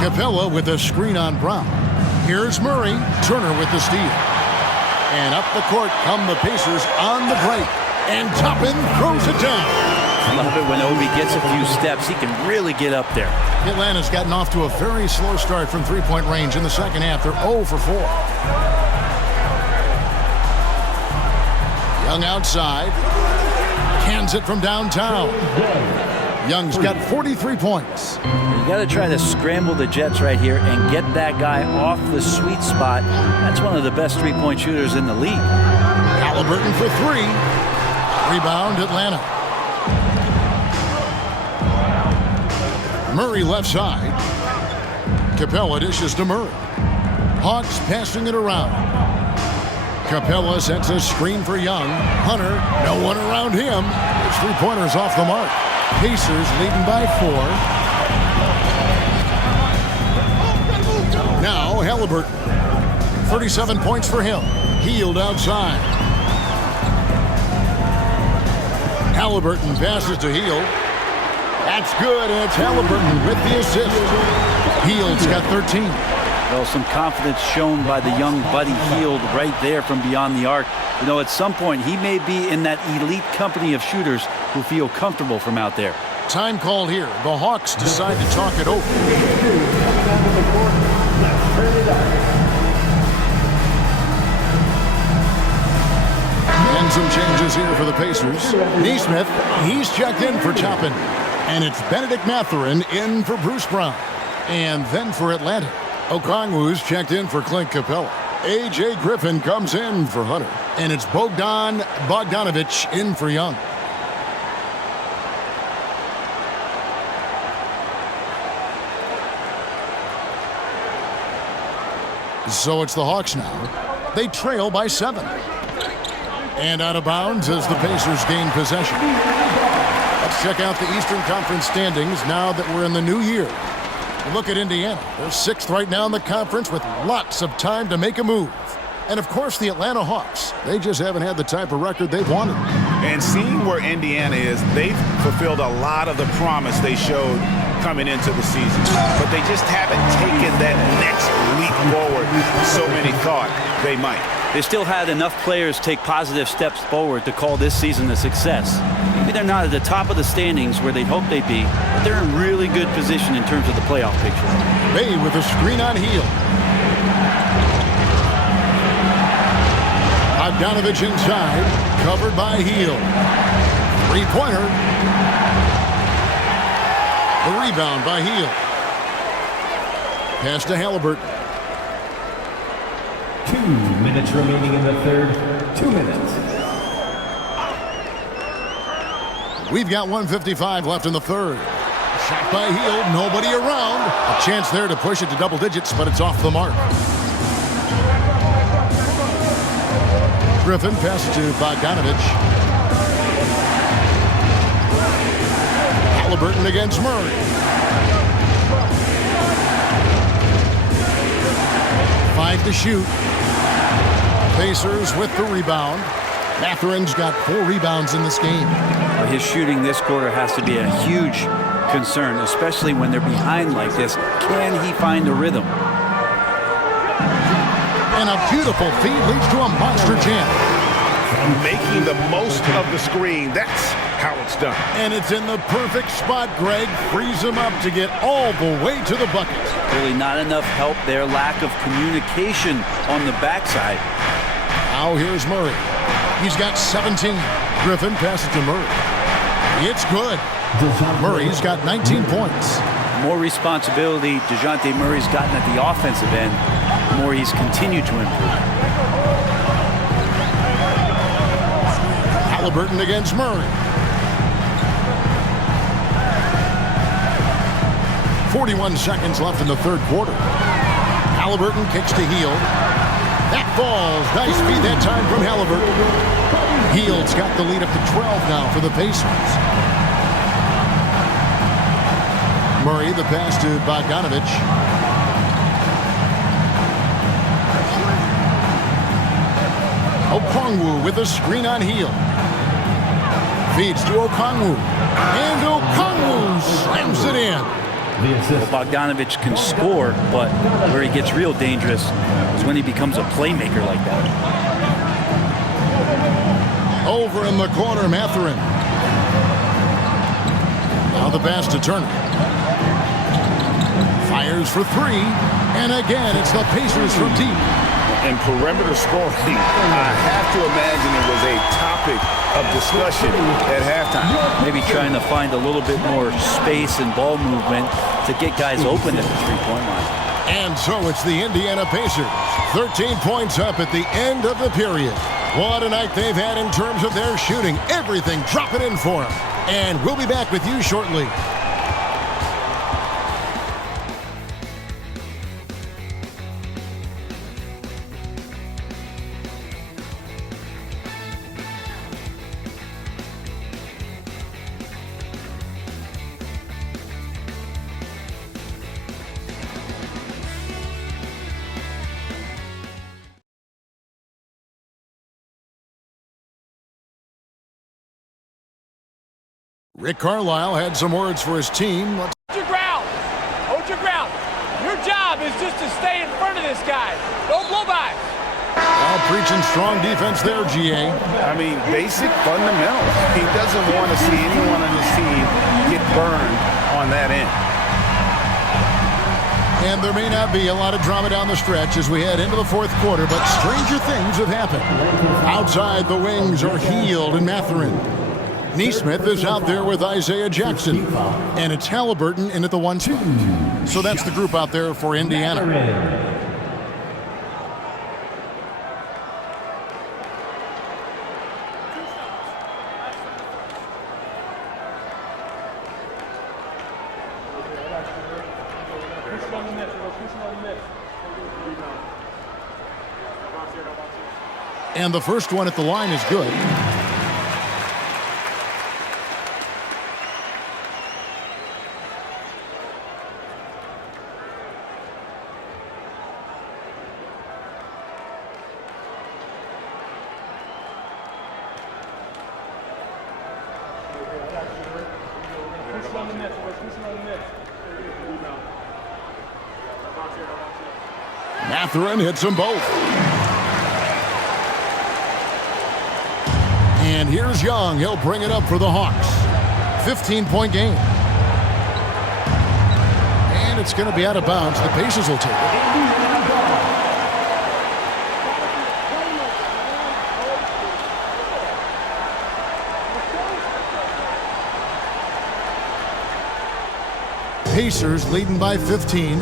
Capella with a screen on Brown. Here's Murray. Turner with the steal. And up the court come the Pacers on the break. And Toppin throws it down. I love it when Obi gets a few steps. He can really get up there. Atlanta's gotten off to a very slow start from three-point range in the second half. They're 0 for 4. Young outside. Cans it from downtown. Young's got 43 points. You got to try to scramble the Jets right here and get that guy off the sweet spot. That's one of the best three-point shooters in the league. Halliburton for 3. Rebound Atlanta. Murray left side. Capella dishes to Murray. Hawks passing it around. Capella sets a screen for Young. Hunter, no one around him. His three-pointer's off the mark. Pacers leading by 4. Now Halliburton. 37 points for him. Healed outside. Halliburton passes to Hield. That's good, and it's Halliburton with the assist. Hield's got 13. Well, some confidence shown by the young Buddy Hield right there from beyond the arc. You know, at some point, he may be in that elite company of shooters who feel comfortable from out there. Time called here. The Hawks decide to talk it over. And some changes here for the Pacers. Neesmith, he's checked in for Toppin. And it's Benedict Mathurin in for Bruce Brown. And then for Atlanta, Okongwu's checked in for Clint Capella. A.J. Griffin comes in for Hunter. And it's Bogdan Bogdanovic in for Young. So it's the Hawks now. They trail by 7. And out of bounds as the Pacers gain possession. Let's check out the Eastern Conference standings now that we're in the new year. Look at Indiana. They're 6th right now in the conference with lots of time to make a move. And, of course, the Atlanta Hawks. They just haven't had the type of record they've wanted. And seeing where Indiana is, they've fulfilled a lot of the promise they showed coming into the season. But they just haven't taken that next leap forward so many thought they might. They still had enough players take positive steps forward to call this season a success. Maybe they're not at the top of the standings where they'd hope they'd be, but they're in really good position in terms of the playoff picture. Bay with a screen on Hield. Bogdanovic inside, covered by Hield. Three-pointer. The rebound by Hield. Pass to Halliburton. 2 minutes remaining in the third. 2 minutes. We've got 1:55 left in the third. Shot by Hield, nobody around. A chance there to push it to double digits, but it's off the mark. Griffin passes to Bogdanovic. Halliburton against Murray. Five to shoot. Pacers with the rebound. Mathurin's got 4 rebounds in this game. His shooting this quarter has to be a huge concern, especially when they're behind like this. Can he find a rhythm? And a beautiful feed leads to a monster jam. Making the most of the screen. That's how it's done. And it's in the perfect spot. Greg frees him up to get all the way to the bucket. Really not enough help there. Lack of communication on the backside. Now here's Murray. He's got 17. Griffin passes to Murray. It's good. Murray's got 19 points. The more responsibility DeJounte Murray's gotten at the offensive end, the more he's continued to improve. Halliburton against Murray. 41 seconds left in the third quarter. Halliburton kicks to Hield. That falls. Nice feed that time from Halliburton. Hield's got the lead up to 12 now for the Pacers. Murray, the pass to Bogdanovich. Okongwu with a screen on Hield. Feeds to Okongwu. And Okongwu slams it in. Well, Bogdanovich can score, but where he gets real dangerous is when he becomes a playmaker like that. Over in the corner, Mathurin. Now the pass to Turner. Fires for three. And again, it's the Pacers from deep. And perimeter scoring, I have to imagine it was a topic of discussion at halftime. Maybe trying to find a little bit more space and ball movement to get guys open at the three-point line. And so it's the Indiana Pacers. 13 points up at the end of the period. What a night they've had in terms of their shooting. Everything dropping in for them. And we'll be back with you shortly. Rick Carlisle had some words for his team. Hold your ground. Hold your ground. Your job is just to stay in front of this guy. Don't blow by. Well, preaching strong defense there, GA. I mean, basic fundamentals. He doesn't want to see anyone on his team get burned on that end. And there may not be a lot of drama down the stretch as we head into the fourth quarter, but stranger things have happened. Outside the wings are Hield and Mathurin. Neesmith is out there with Isaiah Jackson. And it's Halliburton in at the 1 spot. So that's the group out there for Indiana. And the first one at the line is good. Mathurin hits them both. And here's Young. He'll bring it up for the Hawks. 15-point game. And it's going to be out of bounds. The Pacers will take it. Pacers leading by 15.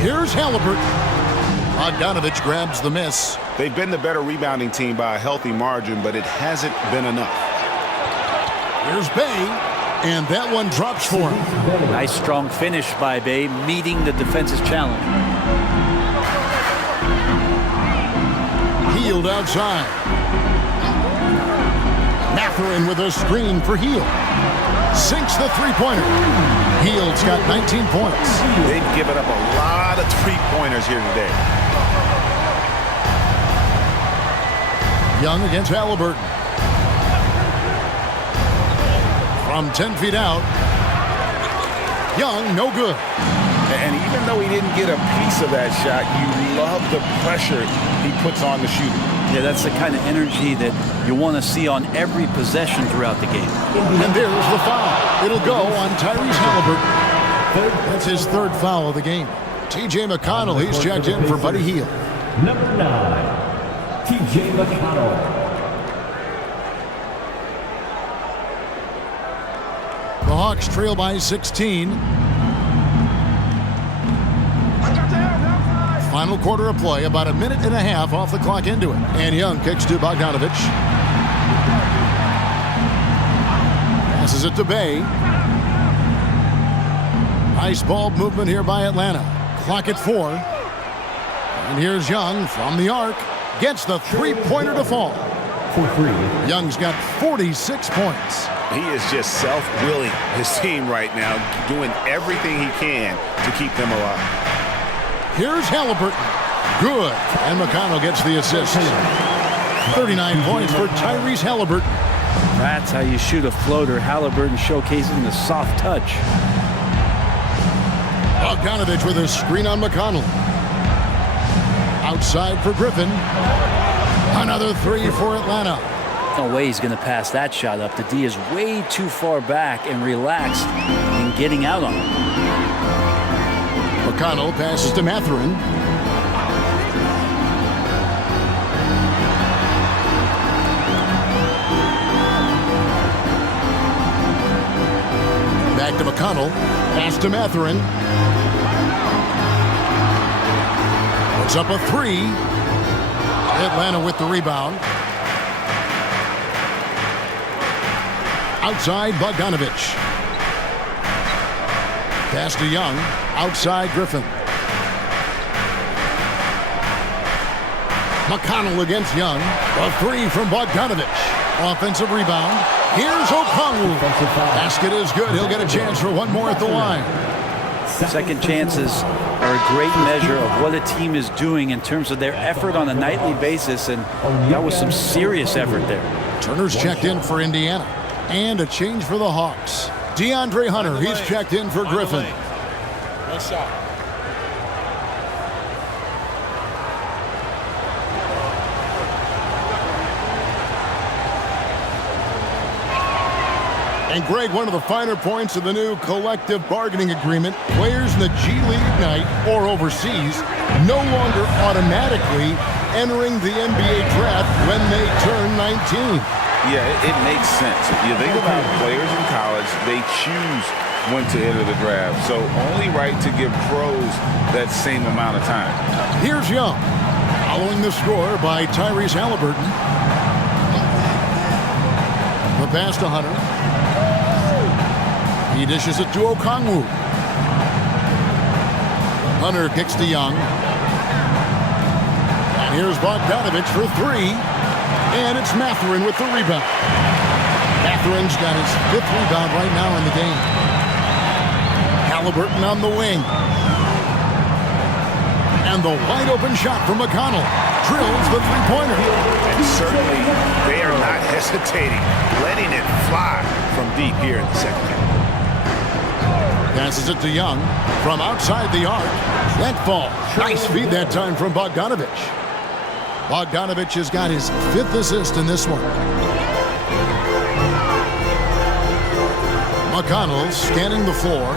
Here's Halliburton. Bogdanovich grabs the miss. They've been the better rebounding team by a healthy margin, but it hasn't been enough. Here's Bay, and that one drops for him. Nice strong finish by Bay, meeting the defense's challenge. Hield outside. Mathurin with a screen for Hield. Sinks the three-pointer. Hield's got 19 points. They've given up a lot of three-pointers here today. Young against Halliburton. From 10 feet out. Young, no good. And even though he didn't get a piece of that shot, you love the pressure he puts on the shooter. Yeah, that's the kind of energy that you want to see on every possession throughout the game. And there's the foul. It'll go on Tyrese Halliburton. That's his third foul of the game. T.J. McConnell, he's checked in for Buddy Hield. Number 9, T.J. McConnell. The Hawks trail by 16. Final quarter of play, about a minute and a half off the clock into it. And Young kicks to Bogdanovich. Passes it to Bay. Nice ball movement here by Atlanta. Clock at 4. And here's Young from the arc. Gets the three-pointer to fall. Young's got 46 points. He is just self-willing his team right now, doing everything he can to keep them alive. Here's Halliburton. Good. And McConnell gets the assist. 39 points for Tyrese Halliburton. That's how you shoot a floater. Halliburton showcasing the soft touch. Bogdanovich with a screen on McConnell. Outside for Griffin. Another three for Atlanta. No way he's going to pass that shot up. The D is way too far back and relaxed in getting out on him. McConnell passes to Mathurin. Back to McConnell. Pass to Mathurin. Puts up a three. Atlanta with the rebound. Outside, Bogdanovich. Pass to Young. Outside, Griffin. McConnell against Young. A three from Bogdanovich. Offensive rebound. Here's Okongwu. Basket is good. He'll get a chance for one more at the line. Second chances are a great measure of what a team is doing in terms of their effort on a nightly basis, and that was some serious effort there. Turner's checked in for Indiana. And a change for the Hawks. DeAndre Hunter, he's checked in for Griffin. One shot. And Greg, one of the finer points of the new collective bargaining agreement, players in the G League Ignite or overseas no longer automatically entering the NBA draft when they turn 19. Yeah, it makes sense. If you think about players in college, they choose when to enter the draft. So only right to give pros that same amount of time. Here's Young, following the score by Tyrese Halliburton. The pass to Hunter. He dishes it to Okongwu. Hunter kicks to Young. And here's Bogdanovich for three. And it's Mathurin with the rebound. Mathurin's got his 5th rebound right now in the game. Halliburton on the wing. And the wide open shot from McConnell. Drills the three-pointer. And certainly they are not hesitating, letting it fly from deep here in the second half. Passes it to Young from outside the arc. That falls. Nice feed that time from Bogdanovich. Bogdanovich has got his 5th assist in this one. McConnell scanning the floor.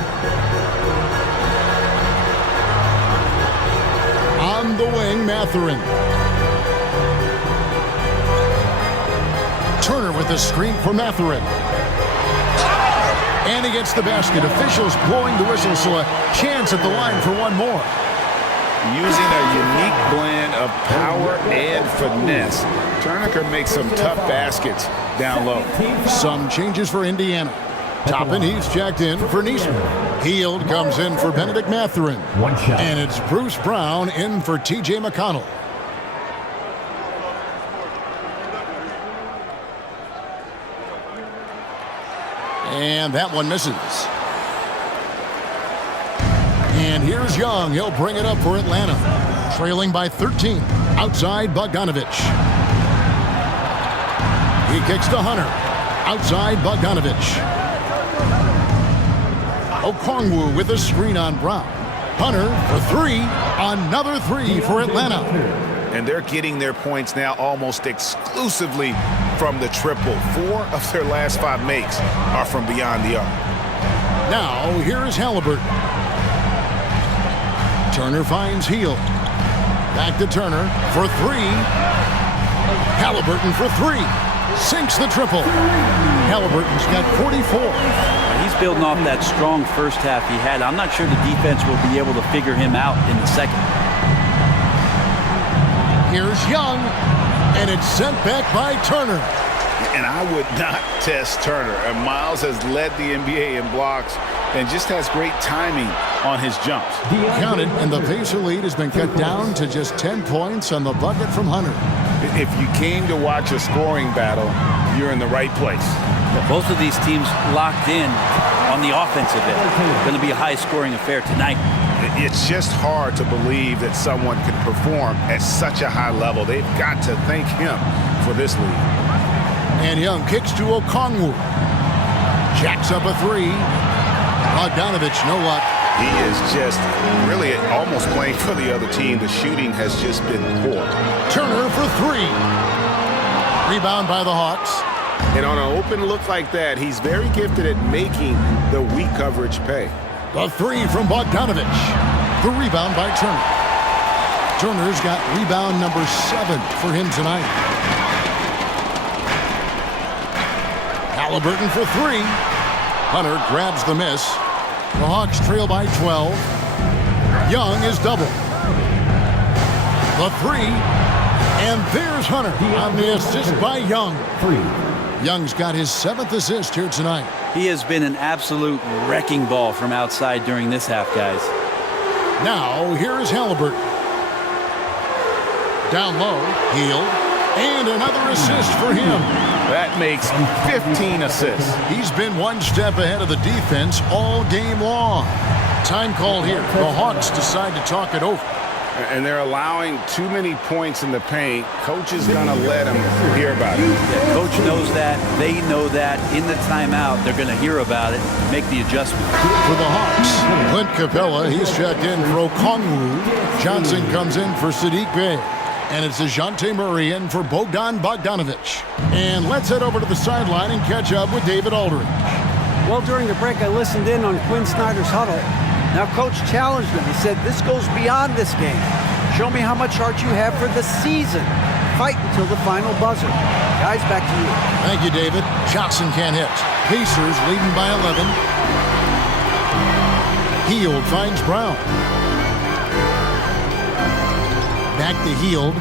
On the wing, Mathurin. Turner with the screen for Mathurin. And he gets the basket. Officials blowing the whistle, so a chance at the line for one more. Using a unique blend of power and finesse, Turner can make some tough baskets down low. Some changes for Indiana. Toppin, he's checked in for Neesmith. Heald comes in for Benedict Mathurin. One shot. And it's Bruce Brown in for T.J. McConnell. And that one misses. And here's Young. He'll bring it up for Atlanta. Trailing by 13. Outside, Bogdanovich. He kicks to Hunter. Outside, Bogdanovich. Okongwu with a screen on Brown. Hunter for three. Another three for Atlanta. And they're getting their points now almost exclusively from the triple. 4 of their last 5 makes are from beyond the arc. Now, here's Halliburton. Turner finds Heald. Back to Turner for three. Halliburton for three. Sinks the triple. Halliburton's got 44. He's building off that strong first half he had. I'm not sure the defense will be able to figure him out in the second. Here's Young, and it's sent back by Turner. And I would not test Turner. And Miles has led the NBA in blocks and just has great timing on his jumps. Counted, and the Pacer lead has been cut down to just 10 points on the bucket from Hunter. If you came to watch a scoring battle, you're in the right place. Both of these teams locked in on the offensive end. It's going to be a high-scoring affair tonight. It's just hard to believe that someone can perform at such a high level. They've got to thank him for this lead. And Young kicks to Okongwu. Jacks up a three. Bogdanovich, no luck. He is just really almost playing for the other team. The shooting has just been poor. Turner for three. Rebound by the Hawks. And on an open look like that, he's very gifted at making the weak coverage pay. The three from Bogdanovich. The rebound by Turner. Turner's got rebound number 7 for him tonight. Halliburton for three. Hunter grabs the miss. The Hawks trail by 12. Young is double. The three. And there's Hunter on the assist by Young. Young's got his 7th assist here tonight. He has been an absolute wrecking ball from outside during this half, guys. Now, here is Halliburton. Down low, Hield, and another assist for him. That makes 15 assists. He's been one step ahead of the defense all game long. Time call here. The Hawks decide to talk it over. And they're allowing too many points in the paint. Coach is going to let them hear about it. Yeah, coach knows that. They know that. In the timeout, they're going to hear about it, make the adjustment. For the Hawks, Clint Capella, he's checked in for Okongwu. Johnson comes in for Sadiq Bey. And it's DeJounte Murray in for Bogdanovich. And let's head over to the sideline and catch up with David Aldridge. Well, during the break, I listened in on Quinn Snyder's huddle. Now, Coach challenged him. He said, this goes beyond this game. Show me how much heart you have for the season. Fight until the final buzzer. Guys, back to you. Thank you, David. Johnson can't hit. Pacers leading by 11. Hield finds Brown. Back to Hield.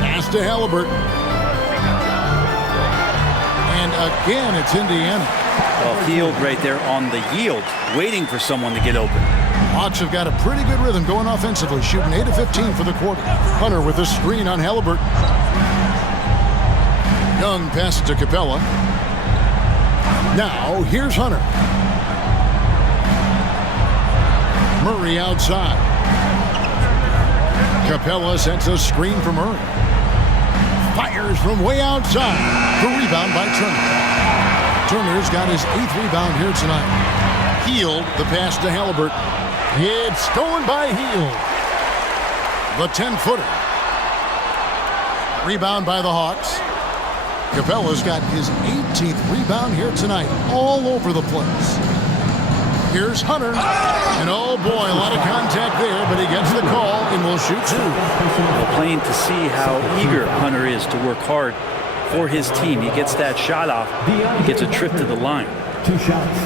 Pass to Halliburton. And again, it's Indiana. Well, Hield right there on the yield, waiting for someone to get open. Hawks have got a pretty good rhythm going offensively, shooting 8 of 15 for the quarter. Hunter with a screen on Halliburton. Young passes to Capella. Now, here's Hunter. Murray outside. Capella sets a screen for Murray. Fires from way outside. The rebound by Turner. Turner's got his 8th rebound here tonight. Hield, the pass to Halliburton. It's stolen by Hield. The 10-footer. Rebound by the Hawks. Capella's got his 18th rebound here tonight. All over the place. Here's Hunter. And oh boy, a lot of contact there, but he gets the call and will shoot 2. Well, plain to see how eager Hunter is to work hard for his team. He gets that shot off. He gets a trip to the line. 2 shots.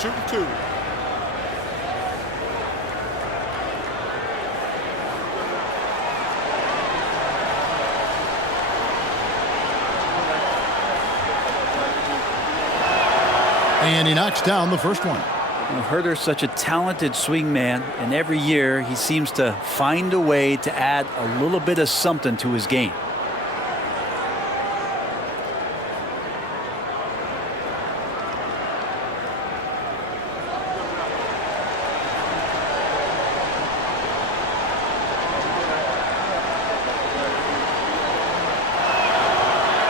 Shooting 2. And he knocks down the first one. Well, Herter's such a talented swing man, and every year he seems to find a way to add a little bit of something to his game.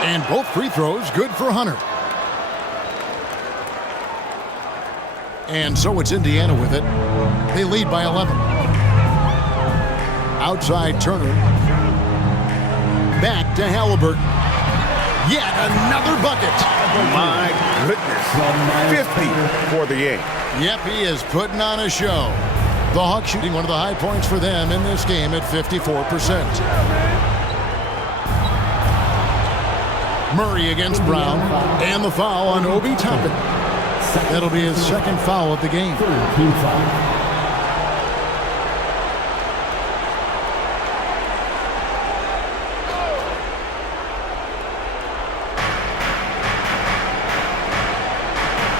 And both free throws good for Hunter. And so it's Indiana with it. They lead by 11. Outside Turner. Back to Halliburton. Yet another bucket. My goodness. 50 for the game. Yep, he is putting on a show. The Hawks shooting one of the high points for them in this game at 54%. Murray against Brown. And the foul on Obi Toppin. That'll be his second foul of the game. Team foul.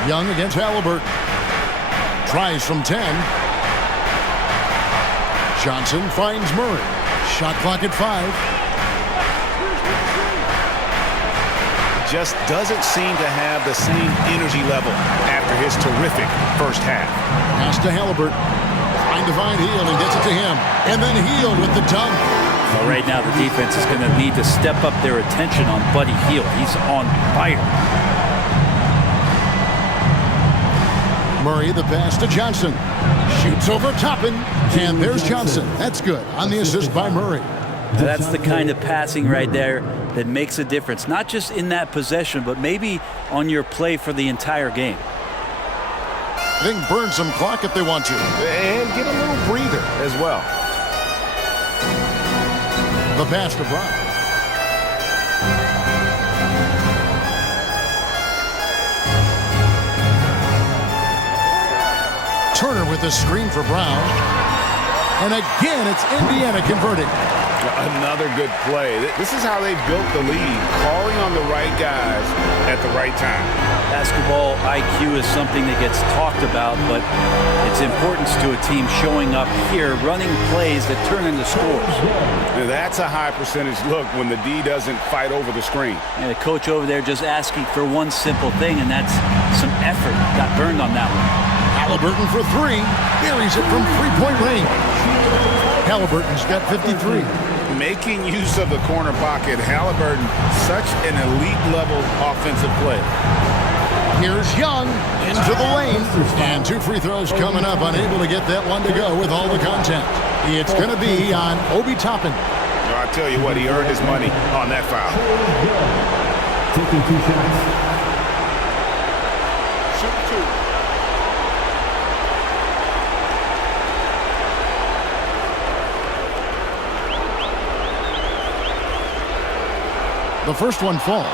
Young against Halliburton. Tries from 10. Johnson finds Murray. Shot clock at 5. Just doesn't seem to have the same energy level after his terrific first half. Pass to Halliburton. Trying to find Hield and gets it to him. And then Hield with the dunk. So right now the defense is going to need to step up their attention on Buddy Hield. He's on fire. Murray, the pass to Johnson. Shoots over Toppin, and there's Johnson. That's good on the assist by Murray. That's the kind of passing right there that makes a difference, not just in that possession, but maybe on your play for the entire game. They can burn some clock if they want to. And get a little breather as well. The pass to Brown. Turner with the screen for Brown. And again, it's Indiana converting. Another good play. This is how they built the lead, calling on the right guys at the right time. Basketball IQ is something that gets talked about, but its importance to a team showing up here, running plays that turn into scores. Now that's a high percentage look when the D doesn't fight over the screen. And the coach over there just asking for one simple thing, and that's some effort. Got burned on that one. Halliburton for 3. Buries it from three-point range. Halliburton's got 53. Making use of the corner pocket, Halliburton, such an elite-level offensive play. Here's Young into the lane. And 2 free throws coming up, unable to get that one to go with all the content. It's going to be on Obi Toppin. I tell you what, he earned his money on that foul. Taking 2 shots. The first one falls.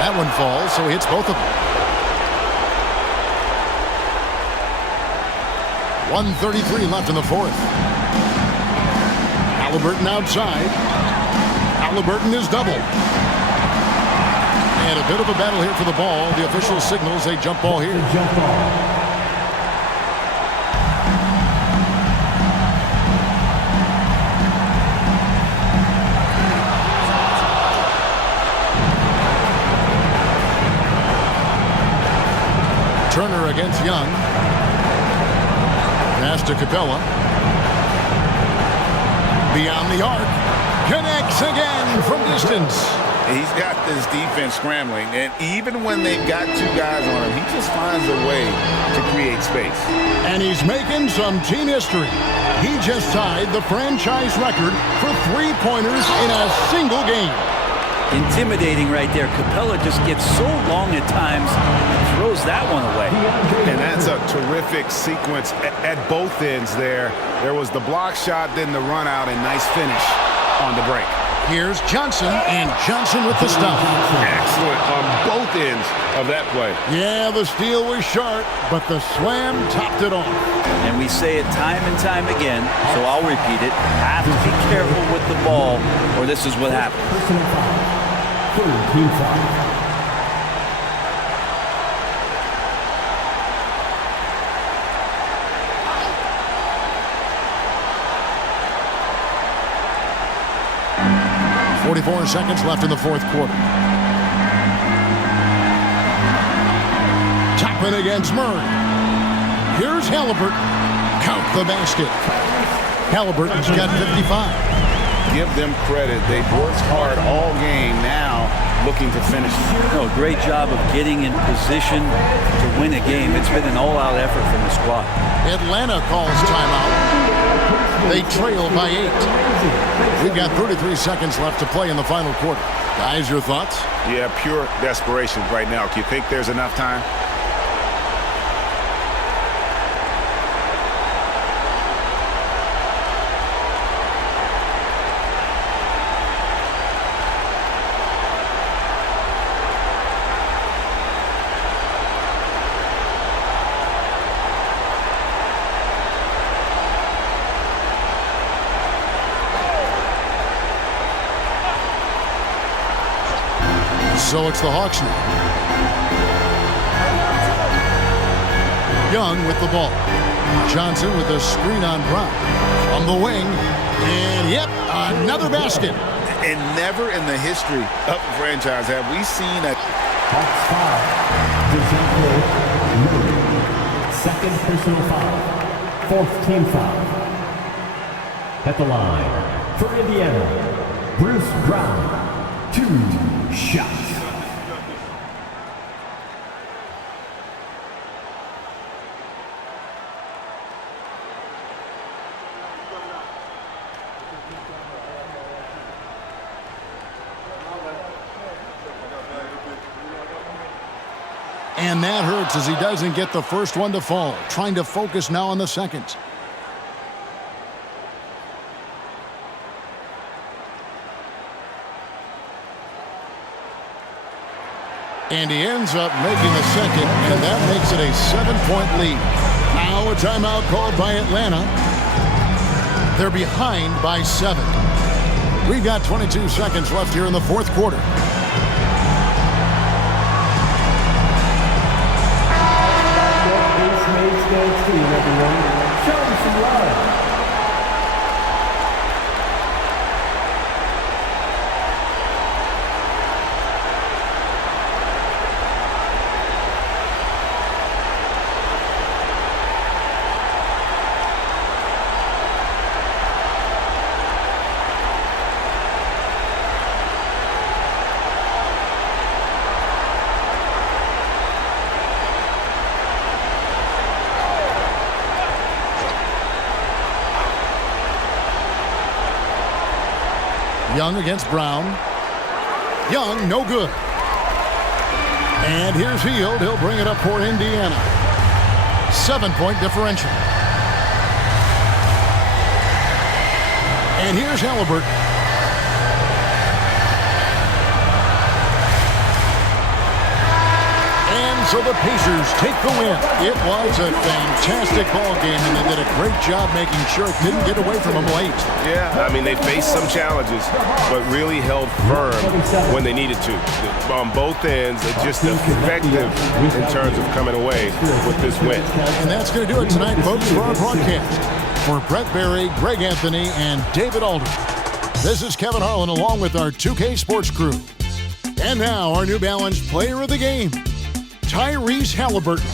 That one falls, so he hits both of them. 1:33 left in the fourth. Halliburton outside. Halliburton is doubled. And a bit of a battle here for the ball. The official signals a jump ball here. Jump ball. Turner against Young. Pass to Capella. Beyond the arc. Connects again from distance. He's got this defense scrambling, and even when they've got 2 guys on him, he just finds a way to create space. And he's making some team history. He just tied the franchise record for 3-pointers in a single game. Intimidating right there. Capella just gets so long at times and throws that one away. And that's a terrific sequence at both ends there. There was the block shot, then the run out, and nice finish on the break. Here's Johnson, and Johnson with the stop. Excellent on both ends of that play. Yeah, the steal was sharp, but the slam topped it off. And we say it time and time again, so I'll repeat it. Have to be careful with the ball, or this is what happens. Personal foul. Team foul. 44 seconds left in the fourth quarter. Toppin against Murray. Here's Halliburton. Count the basket. Halliburton's got 55. Give them credit. They've worked hard all game, now looking to finish. No, great job of getting in position to win a game. It's been an all-out effort from the squad. Atlanta calls timeout. They trail by 8. We've got 33 seconds left to play in the final quarter. Guys, your thoughts? Yeah, pure desperation right now. Do you think there's enough time? So it's the Hawks now. Young with the ball. Johnson with a screen on Brown. From the wing. And yep, another basket. And never in the history of the franchise have we seen a Hawks foul. Second personal foul. Fourth team foul. At the line for Indiana, Bruce Brown. 2 shots. And that hurts as he doesn't get the first one to fall. Trying to focus now on the second. And he ends up making the second, and that makes it a 7-point lead. Now a timeout called by Atlanta. They're behind by 7. We've got 22 seconds left here in the fourth quarter. Show them some love. Young against Brown. Young, no good. And here's Hield. He'll bring it up for Indiana. 7-point differential. And here's Halliburton. And so the Pacers take the win. It was a fantastic ball game, and they did a great job making sure it didn't get away from them late. Yeah, I mean, they faced some challenges, but really held firm when they needed to. On both ends, just effective in terms of coming away with this win. And that's going to do it tonight, folks, for our broadcast. For Brett Berry, Greg Anthony, and David Alder, this is Kevin Harlan along with our 2K Sports crew. And now our New Balance Player of the Game, Tyrese Halliburton.